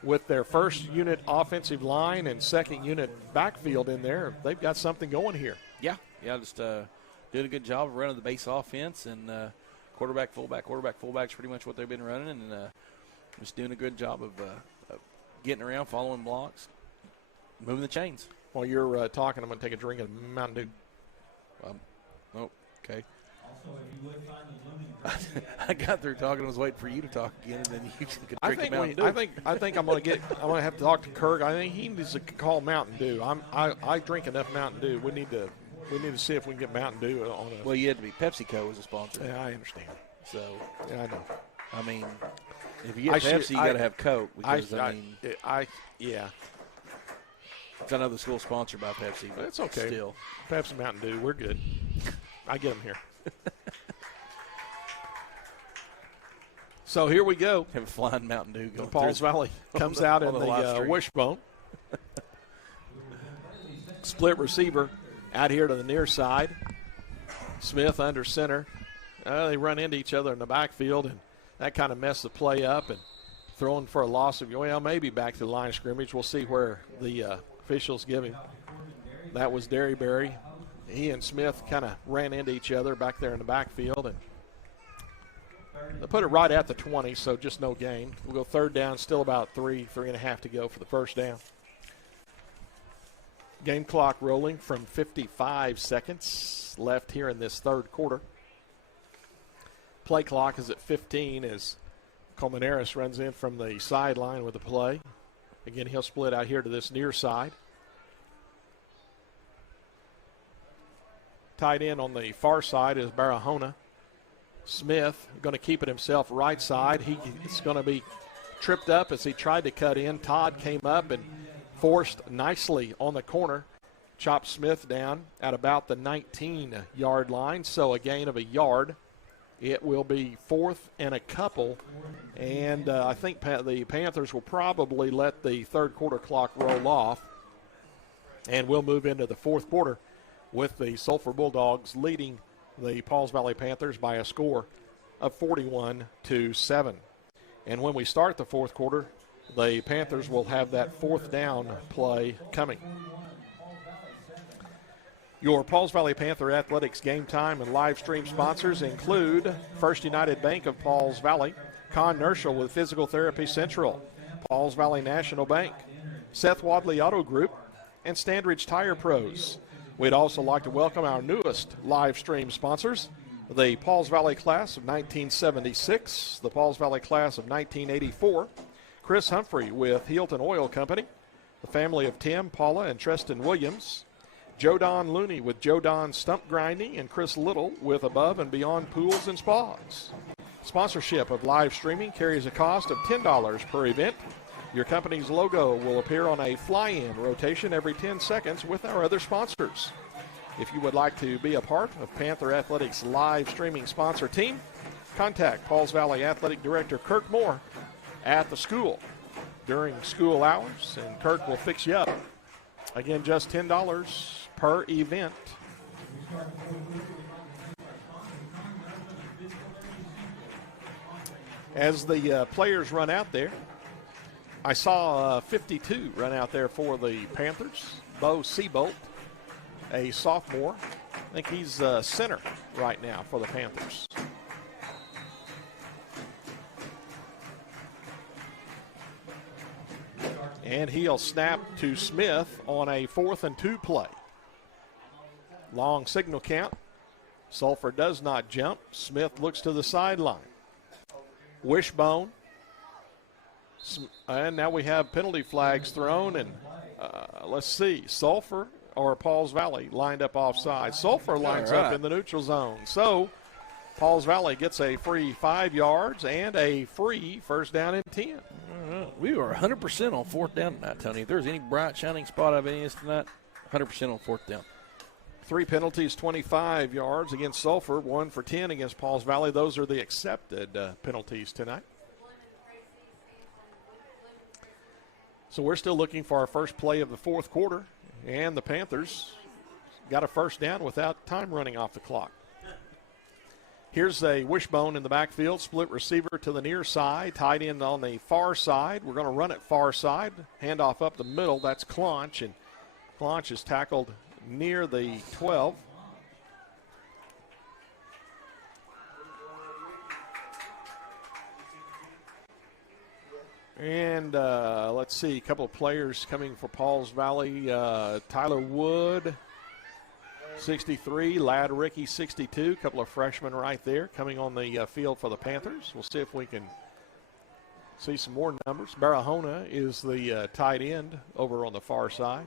with their first unit offensive line and second unit backfield in there, they've got something going here. Yeah, just doing a good job of running the base offense, and quarterback, fullback's pretty much what they've been running, and just doing a good job of getting around, following blocks, moving the chains. While you're talking, I'm going to take a drink of Mountain Dew. Okay. I got through talking. I was waiting for you to talk again, and then you could drink a Mountain Dew. I think I'm going to have to talk to Kirk. I think he needs to call Mountain Dew. I drink enough Mountain Dew. We need to see if we can get Mountain Dew on us. Well, you had to be PepsiCo as a sponsor. Yeah, I understand. So yeah, I know. I mean, if you get Pepsi, you got to have Coke because yeah. It's another school sponsored by Pepsi, but it's okay. Still, Pepsi, Mountain Dew, we're good. I get them here. So here we go. Have a flying Mountain Dew going. Pauls Valley comes out in the Wishbone. Split receiver out here to the near side. Smith under center. They run into each other in the backfield, and that kind of messed the play up. And throwing for a loss of, maybe back to the line of scrimmage. We'll see where the officials give him. That was Derryberry. He and Smith kind of ran into each other back there in the backfield, and they put it right at the 20, so just no gain. We'll go third down, still about 3.5 to go for the first down. Game clock rolling from 55 seconds left here in this third quarter. Play clock is at 15 as Colmenares runs in from the sideline with the play. Again, he'll split out here to this near side. Tight end on the far side is Barahona. Smith going to keep it himself right side. He's going to be tripped up as he tried to cut in. Todd came up and forced nicely on the corner. Chopped Smith down at about the 19-yard line, so a gain of a yard. It will be 4th and a couple, and I think the Panthers will probably let the third quarter clock roll off, and we'll move into the fourth quarter with the Sulphur Bulldogs leading the Pauls Valley Panthers by a score of 41-7. And when we start the fourth quarter, the Panthers will have that fourth down play coming. Your Pauls Valley Panther Athletics game time and live stream sponsors include First United Bank of Pauls Valley, Con Nerschel with Physical Therapy Central, Pauls Valley National Bank, Seth Wadley Auto Group, and Standridge Tire Pros. We'd also like to welcome our newest live stream sponsors, the Pauls Valley class of 1976, the Pauls Valley class of 1984, Chris Humphrey with Hilton Oil Company, the family of Tim, Paula, and Treston Williams, Joe Don Looney with Joe Don Stump Grinding, and Chris Little with Above and Beyond Pools and Spas. Sponsorship of live streaming carries a cost of $10 per event. Your company's logo will appear on a fly-in rotation every 10 seconds with our other sponsors. If you would like to be a part of Panther Athletics live streaming sponsor team, contact Pauls Valley Athletic Director Kirk Moore at the school during school hours, and Kirk will fix you up. Again, just $10 per event. As the players run out there, I saw 52 run out there for the Panthers. Bo Seabolt, a sophomore. I think he's center right now for the Panthers. And he'll snap to Smith on a 4th and 2 play. Long signal count. Sulphur does not jump. Smith looks to the sideline. Wishbone. And now we have penalty flags thrown. And let's see, Sulphur or Pauls Valley lined up offside. Sulphur lines up in the neutral zone. So Pauls Valley gets a free 5 yards and a free first down and 10. We were 100% on fourth down tonight, Tony. If there's any bright, shining spot of any of this tonight, 100% on fourth down. 3 penalties, 25 yards against Sulphur, 1 for 10 against Pauls Valley. Those are the accepted penalties tonight. So we're still looking for our first play of the fourth quarter, and the Panthers got a first down without time running off the clock. Here's a Wishbone in the backfield, split receiver to the near side, tight end on the far side. We're going to run it far side, handoff up the middle. That's Clonch, and Clonch is tackled near the 12. And let's see, a couple of players coming for Pauls Valley. Tyler Wood, 63, Ladd Ricky, 62. A couple of freshmen right there coming on the field for the Panthers. We'll see if we can see some more numbers. Barahona is the tight end over on the far side.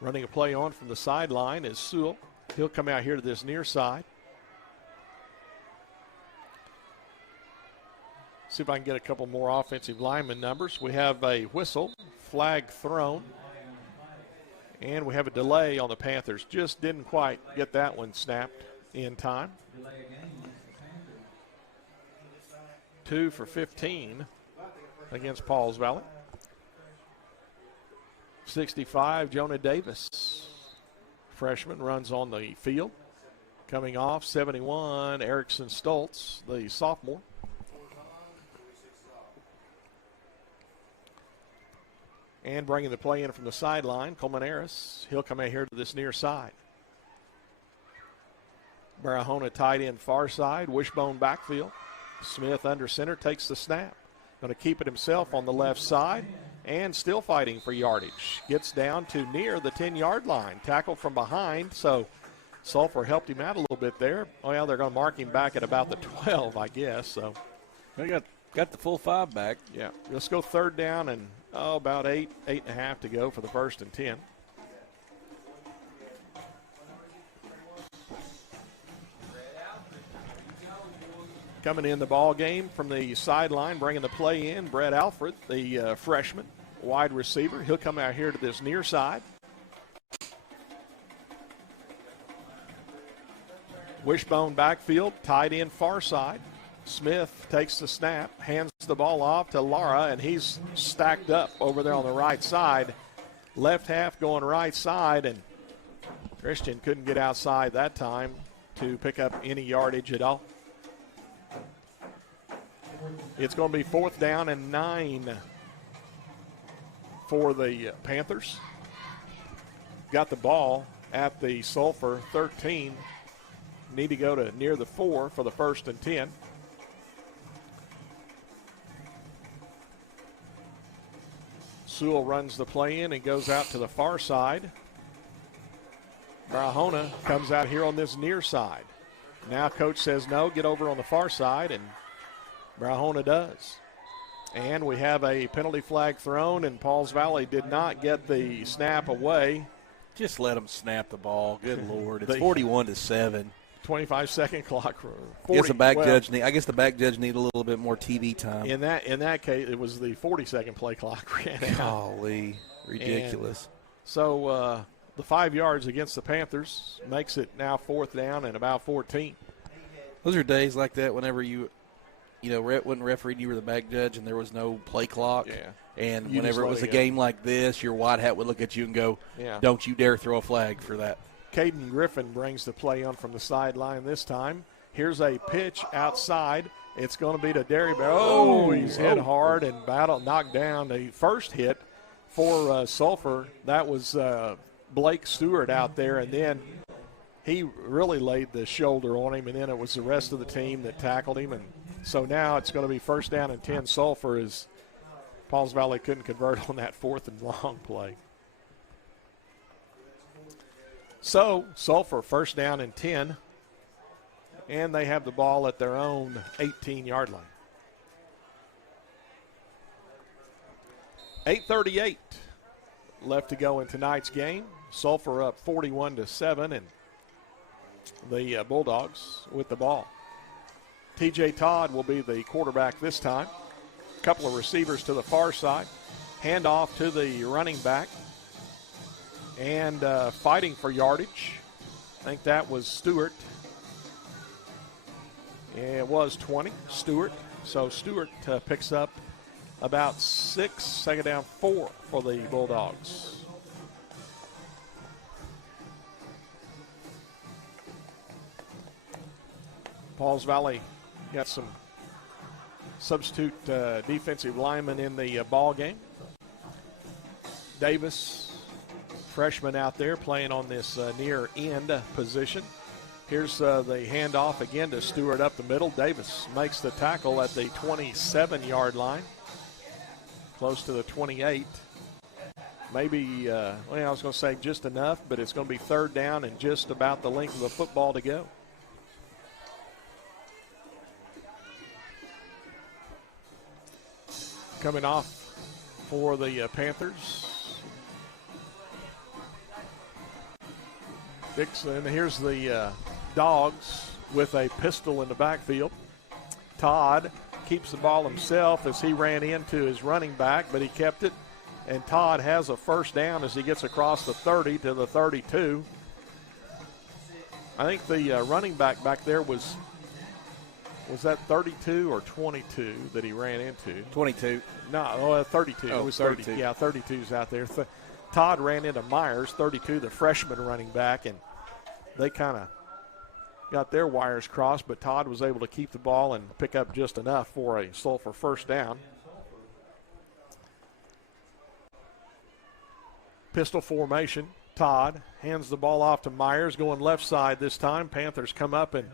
Running a play on from the sideline is Sewell. He'll come out here to this near side. See if I can get a couple more offensive lineman numbers. We have a whistle, flag thrown, and we have a delay on the Panthers. Just didn't quite get that one snapped in time. 2 for 15 against Pauls Valley. 65, Jonah Davis, freshman, runs on the field. Coming off, 71, Erickson Stoltz, the sophomore. And bringing the play in from the sideline, Coleman Harris. He'll come out here to this near side. Barahona tight end far side, Wishbone backfield. Smith under center takes the snap. Going to keep it himself on the left side and still fighting for yardage. Gets down to near the 10-yard line. Tackle from behind, so Sulphur helped him out a little bit there. Well, they're going to mark him back at about the 12, I guess. So they got the full 5 back. Yeah, let's go third down and about 8.5 to go for the first and 10. Coming in the ball game from the sideline, bringing the play in, Brett Alfred, the freshman wide receiver. He'll come out here to this near side. Wishbone backfield, tight end far side. Smith takes the snap, hands the ball off to Lara, and he's stacked up over there on the right side. Left half going right side, and Christian couldn't get outside that time to pick up any yardage at all. It's going to be 4th down and 9 for the Panthers. Got the ball at the Sulphur 13. Need to go to near the 4 for the 1st and 10. Sewell runs the play in and goes out to the far side. Barahona comes out here on this near side. Now coach says no, get over on the far side, and Barahona does. And we have a penalty flag thrown, and Pauls Valley did not get the snap away. Just let them snap the ball. Good Lord. It's 41-7. 25-second clock. 40, I guess the back judge need a little bit more TV time. In that case, it was the 40-second play clock ran out. Golly, ridiculous. And so the 5 yards against the Panthers makes it now 4th down and about 14. Those are days like that whenever you wasn't refereed, you were the back judge, and there was no play clock. Yeah. And whenever it was a game like this, your white hat would look at you and go, don't you dare throw a flag for that. Caden Griffin brings the play on from the sideline this time. Here's a pitch outside. It's going to be to Derry Bear. Oh, he's hit hard and knocked down. The first hit for Sulphur, that was Blake Stewart out there, and then he really laid the shoulder on him, and then it was the rest of the team that tackled him. And so now it's going to be 1st down and 10 Sulphur, as Pauls Valley couldn't convert on that 4th and long play. So Sulphur 1st down and 10, and they have the ball at their own 18-yard line. 8:38 left to go in tonight's game. Sulphur up 41-7, and the Bulldogs with the ball. T.J. Todd will be the quarterback this time. A couple of receivers to the far side. Handoff to the running back. And fighting for yardage. I think that was Stewart. It was 20, Stewart. So Stewart picks up about 6, 2nd down 4 for the Bulldogs. Pauls Valley got some substitute defensive linemen in the ball game. Davis, freshman out there playing on this near end position. Here's the handoff again to Stewart up the middle. Davis makes the tackle at the 27-yard line, close to the 28. Maybe, I was going to say just enough, but it's going to be 3rd down and just about the length of the football to go. Coming off for the Panthers. Dixon, here's the Dogs with a pistol in the backfield. Todd keeps the ball himself as he ran into his running back, but he kept it. And Todd has a 1st down as he gets across the 30 to the 32. I think the running back there was that 32 or 22 that he ran into? 22. No, 32. Oh, it was 32. 30. Yeah, 32's out there. Todd ran into Myers, 32, the freshman running back, and they kind of got their wires crossed, but Todd was able to keep the ball and pick up just enough for a Sulphur 1st down. Pistol formation. Todd hands the ball off to Myers, going left side this time. Panthers come up and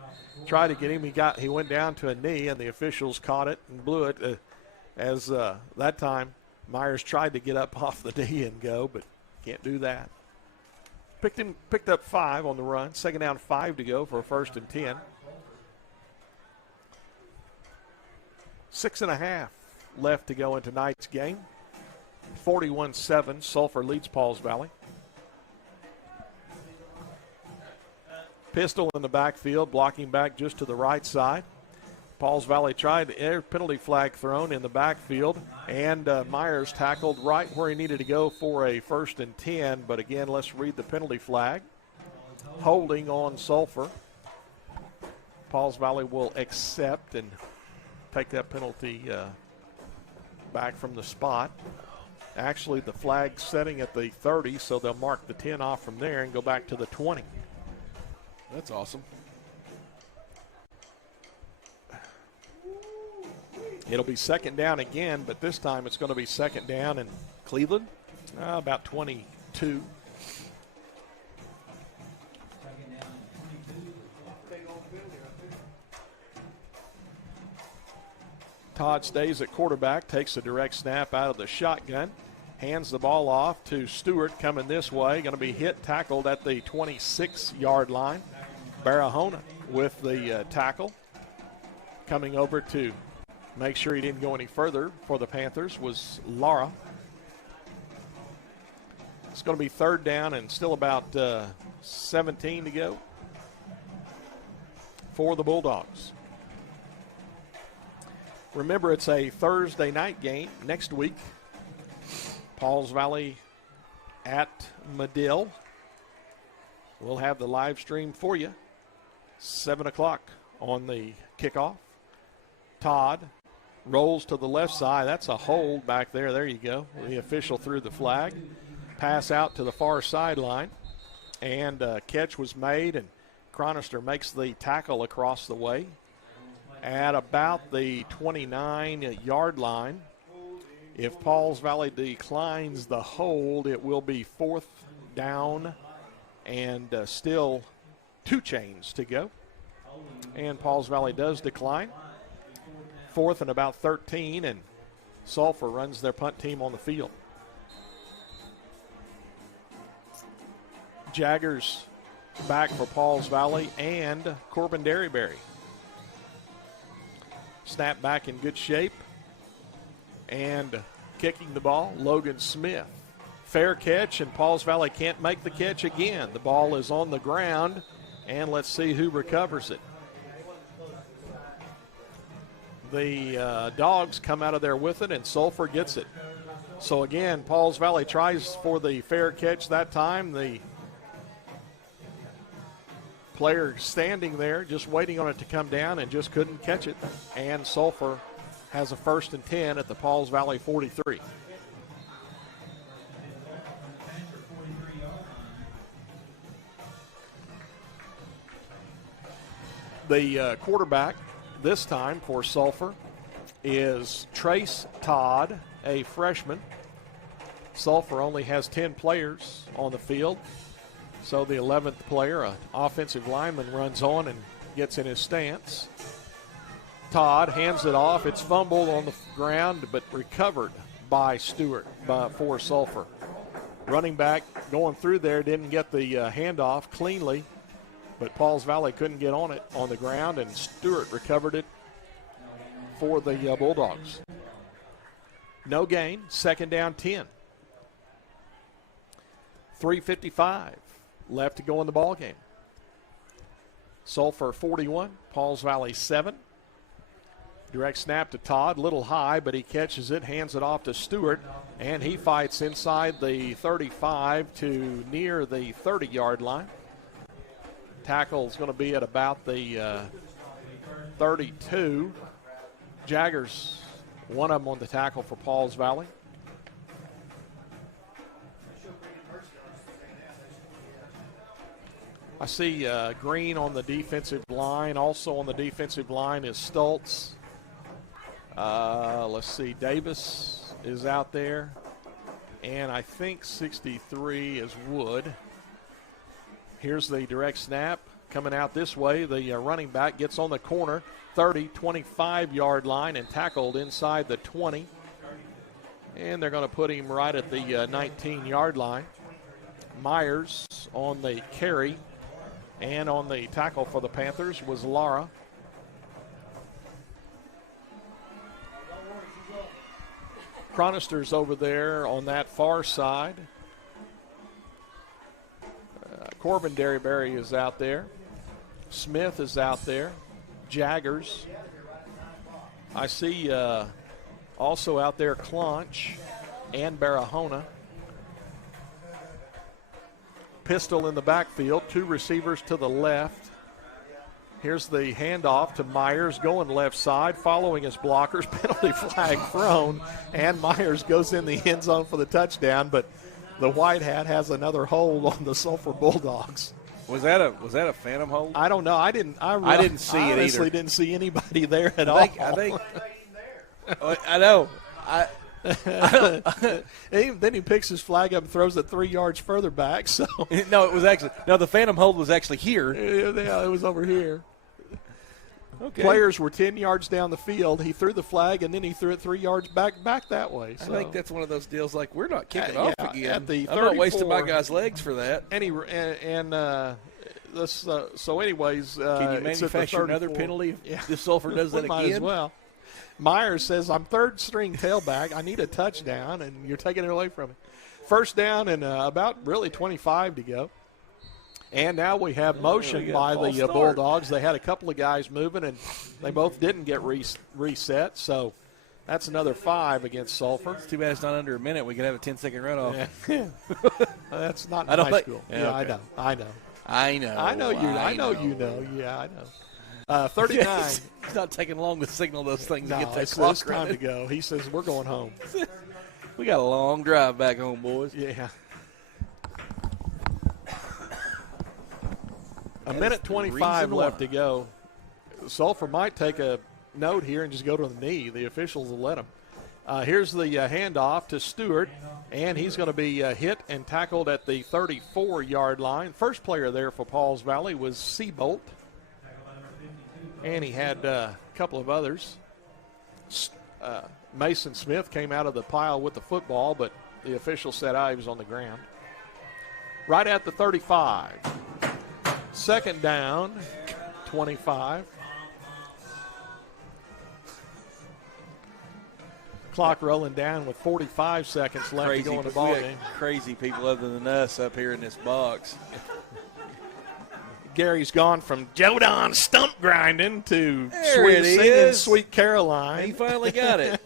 try to get him. He went down to a knee, and the officials caught it and blew it. As that time, Myers tried to get up off the knee and go, but can't do that. Picked up 5 on the run. 2nd down, 5 to go for a 1st and 10. 6.5 left to go in tonight's game. 41-7, Sulphur leads Pauls Valley. Pistol in the backfield, blocking back just to the right side. Pauls Valley tried a penalty flag thrown in the backfield, and Myers tackled right where he needed to go for a 1st and 10. But again, let's read the penalty flag. Holding on Sulphur. Pauls Valley will accept and take that penalty back from the spot. Actually, the flag's setting at the 30, so they'll mark the 10 off from there and go back to the 20. That's awesome. It'll be 2nd down again, but this time it's going to be 2nd down in Cleveland, about 22. Todd stays at quarterback, takes a direct snap out of the shotgun, hands the ball off to Stewart coming this way. Going to be tackled at the 26-yard line. Barahona with the tackle. Coming over to make sure he didn't go any further for the Panthers was Lara. It's going to be 3rd down and still about 17 to go for the Bulldogs. Remember, it's a Thursday night game next week. Pauls Valley at Medill. We'll have the live stream for you. 7 o'clock on the kickoff. Todd rolls to the left side. That's a hold back there. There you go. The official threw the flag. Pass out to the far sideline. And catch was made, and Chronister makes the tackle across the way at about the 29-yard line. If Pauls Valley declines the hold, it will be 4th down and still 2 chains to go. And Pauls Valley does decline. 4th and about 13, and Sulphur runs their punt team on the field. Jaggers back for Pauls Valley and Corbin Derryberry. Snap back in good shape. And kicking the ball, Logan Smith. Fair catch, and Pauls Valley can't make the catch again. The ball is on the ground, and let's see who recovers it. The Dogs come out of there with it, and Sulphur gets it. So again, Pauls Valley tries for the fair catch that time. The player standing there just waiting on it to come down and just couldn't catch it. And Sulphur has a 1st and 10 at the Pauls Valley 43. The quarterback this time for Sulphur is Trace Todd, a freshman. Sulphur only has 10 players on the field. So the 11th player, an offensive lineman, runs on and gets in his stance. Todd hands it off. It's fumbled on the ground, but recovered by Stewart for Sulphur. Running back going through there didn't get the handoff cleanly, but Pauls Valley couldn't get on it on the ground, and Stewart recovered it for the Bulldogs. No gain, 2nd down 10. 3:55 left to go in the ball game. Sulphur 41, Pauls Valley 7. Direct snap to Todd, little high, but he catches it, hands it off to Stewart, and he fights inside the 35 to near the 30-yard line. Tackle is going to be at about the 32. Jaggers, one of them on the tackle for Pauls Valley. I see Green on the defensive line. Also on the defensive line is Stultz. Let's see, Davis is out there. And I think 63 is Wood. Here's the direct snap coming out this way. The running back gets on the corner, 30, 25-yard line, and tackled inside the 20. And they're going to put him right at the 19-yard line. Myers on the carry. And on the tackle for the Panthers was Lara. Chronister's over there on that far side. Corbin Derryberry is out there. Smith is out there. Jaggers I see also out there Clonch and Barahona. Pistol in the backfield, 2 receivers to the left. Here's the handoff to Myers going left side, following his blockers, penalty flag thrown, and Myers goes in the end zone for the touchdown, but the white hat has another hold on the Sulphur Bulldogs. Was that a phantom hold? I don't know. I didn't see it either. I honestly didn't see anybody there at all. I think I know. Then he picks his flag up and throws it 3 yards further back. So the phantom hold was actually here. Yeah, it was over here. Okay. Players were 10 yards down the field. He threw the flag, and then he threw it 3 yards back that way. So. I think that's one of those deals like we're not kicking off again. At the I'm not wasting my guys' legs for that. So anyways. Can you manufacture another penalty if Sulphur does that again? Might as well. Myers says, I'm third string tailback. I need a touchdown, and you're taking it away from me. First down and about really 25 to go. And now we have motion by the Bulldogs. They had a couple of guys moving, and they both didn't get reset. So that's another 5 against Sulphur. It's too bad it's not under a minute. We could have a 10-second runoff. Yeah. That's not in high school. Yeah, okay. I know. You know. Yeah, I know. 39. It's not taking long to signal those things no, to get that it's clock time to go. He says, we're going home. We got a long drive back home, boys. Yeah. A minute 25 left to go. Sulphur might take a note here and just go to the knee. The officials will let him. Here's the handoff to Stewart, and he's going to be hit and tackled at the 34-yard line. First player there for Pauls Valley was Seabolt, and he had a couple of others. Mason Smith came out of the pile with the football, but the official said he was on the ground. Right at the 35. Second down, 25. Clock rolling down with 45 seconds left to go in the ball game. Crazy people other than us up here in this box. Gary's gone from Jodon stump grinding to singing Sweet Caroline. He finally got it.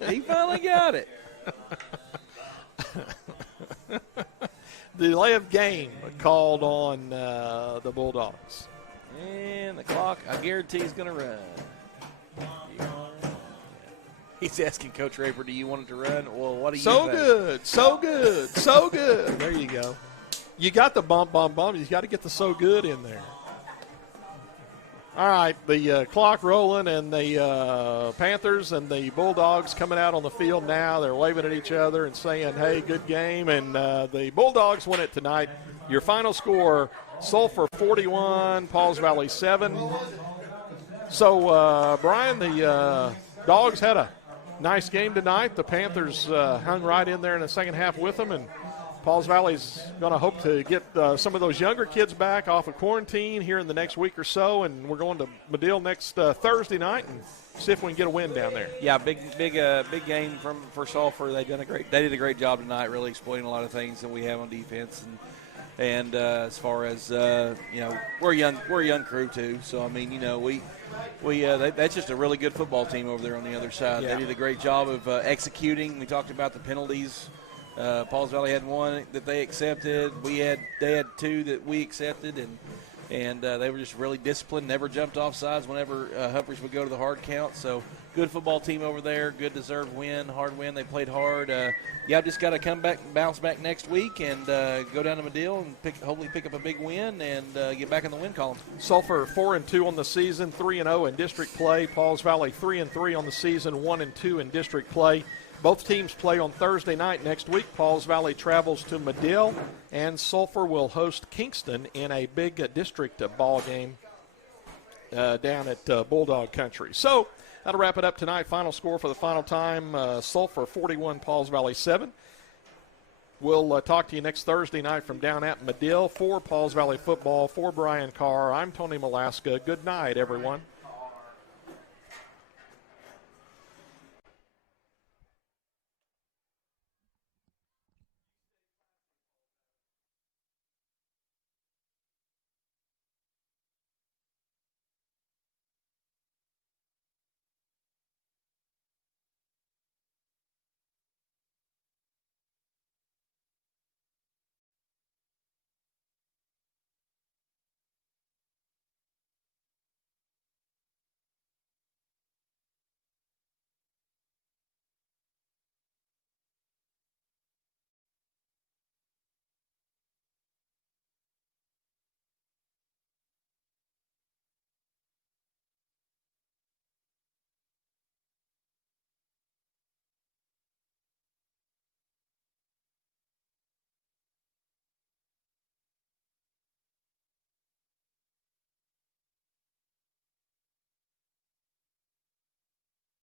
Delay of game called on the Bulldogs. And the clock, I guarantee, is going to run. He's asking Coach Raper, do you want it to run? Well, what do you think? So good. There you go. You got the bump. You got to get the so good in there. All right, the clock rolling, and the Panthers and the Bulldogs coming out on the field now. They're waving at each other and saying, hey, good game. And the Bulldogs win it tonight. Your final score, Sulphur 41, Pauls Valley 7. So, Brian, the Dogs had a nice game tonight. The Panthers hung right in there in the second half with them, and Pauls Valley's going to hope to get some of those younger kids back off of quarantine here in the next week or so, and we're going to Medill next Thursday night and see if we can get a win down there. Yeah, big game for Sulphur. They did a great job tonight, really exploiting a lot of things that we have on defense, and as far as we're a young crew too. So I mean, that's just a really good football team over there on the other side. Yeah. They did a great job of executing. We talked about the penalties. Pauls Valley had one that they accepted. They had 2 that we accepted, and they were just really disciplined. Never jumped off sides whenever Humphreys would go to the hard count. So good football team over there. Good deserved win, hard win. They played hard. Just got to come back, bounce back next week, and go down to Medill and hopefully pick up a big win and get back in the win column. Sulphur 4-2 on the season, 3-0 in district play. Pauls Valley 3-3 on the season, 1-2 in district play. Both teams play on Thursday night next week. Pauls Valley travels to Medill, and Sulphur will host Kingston in a big district ball game down at Bulldog Country. So that'll wrap it up tonight. Final score for the final time, Sulphur 41, Pauls Valley 7. We'll talk to you next Thursday night from down at Medill. For Pauls Valley Football, for Brian Carr, I'm Tony Malaska. Good night, everyone.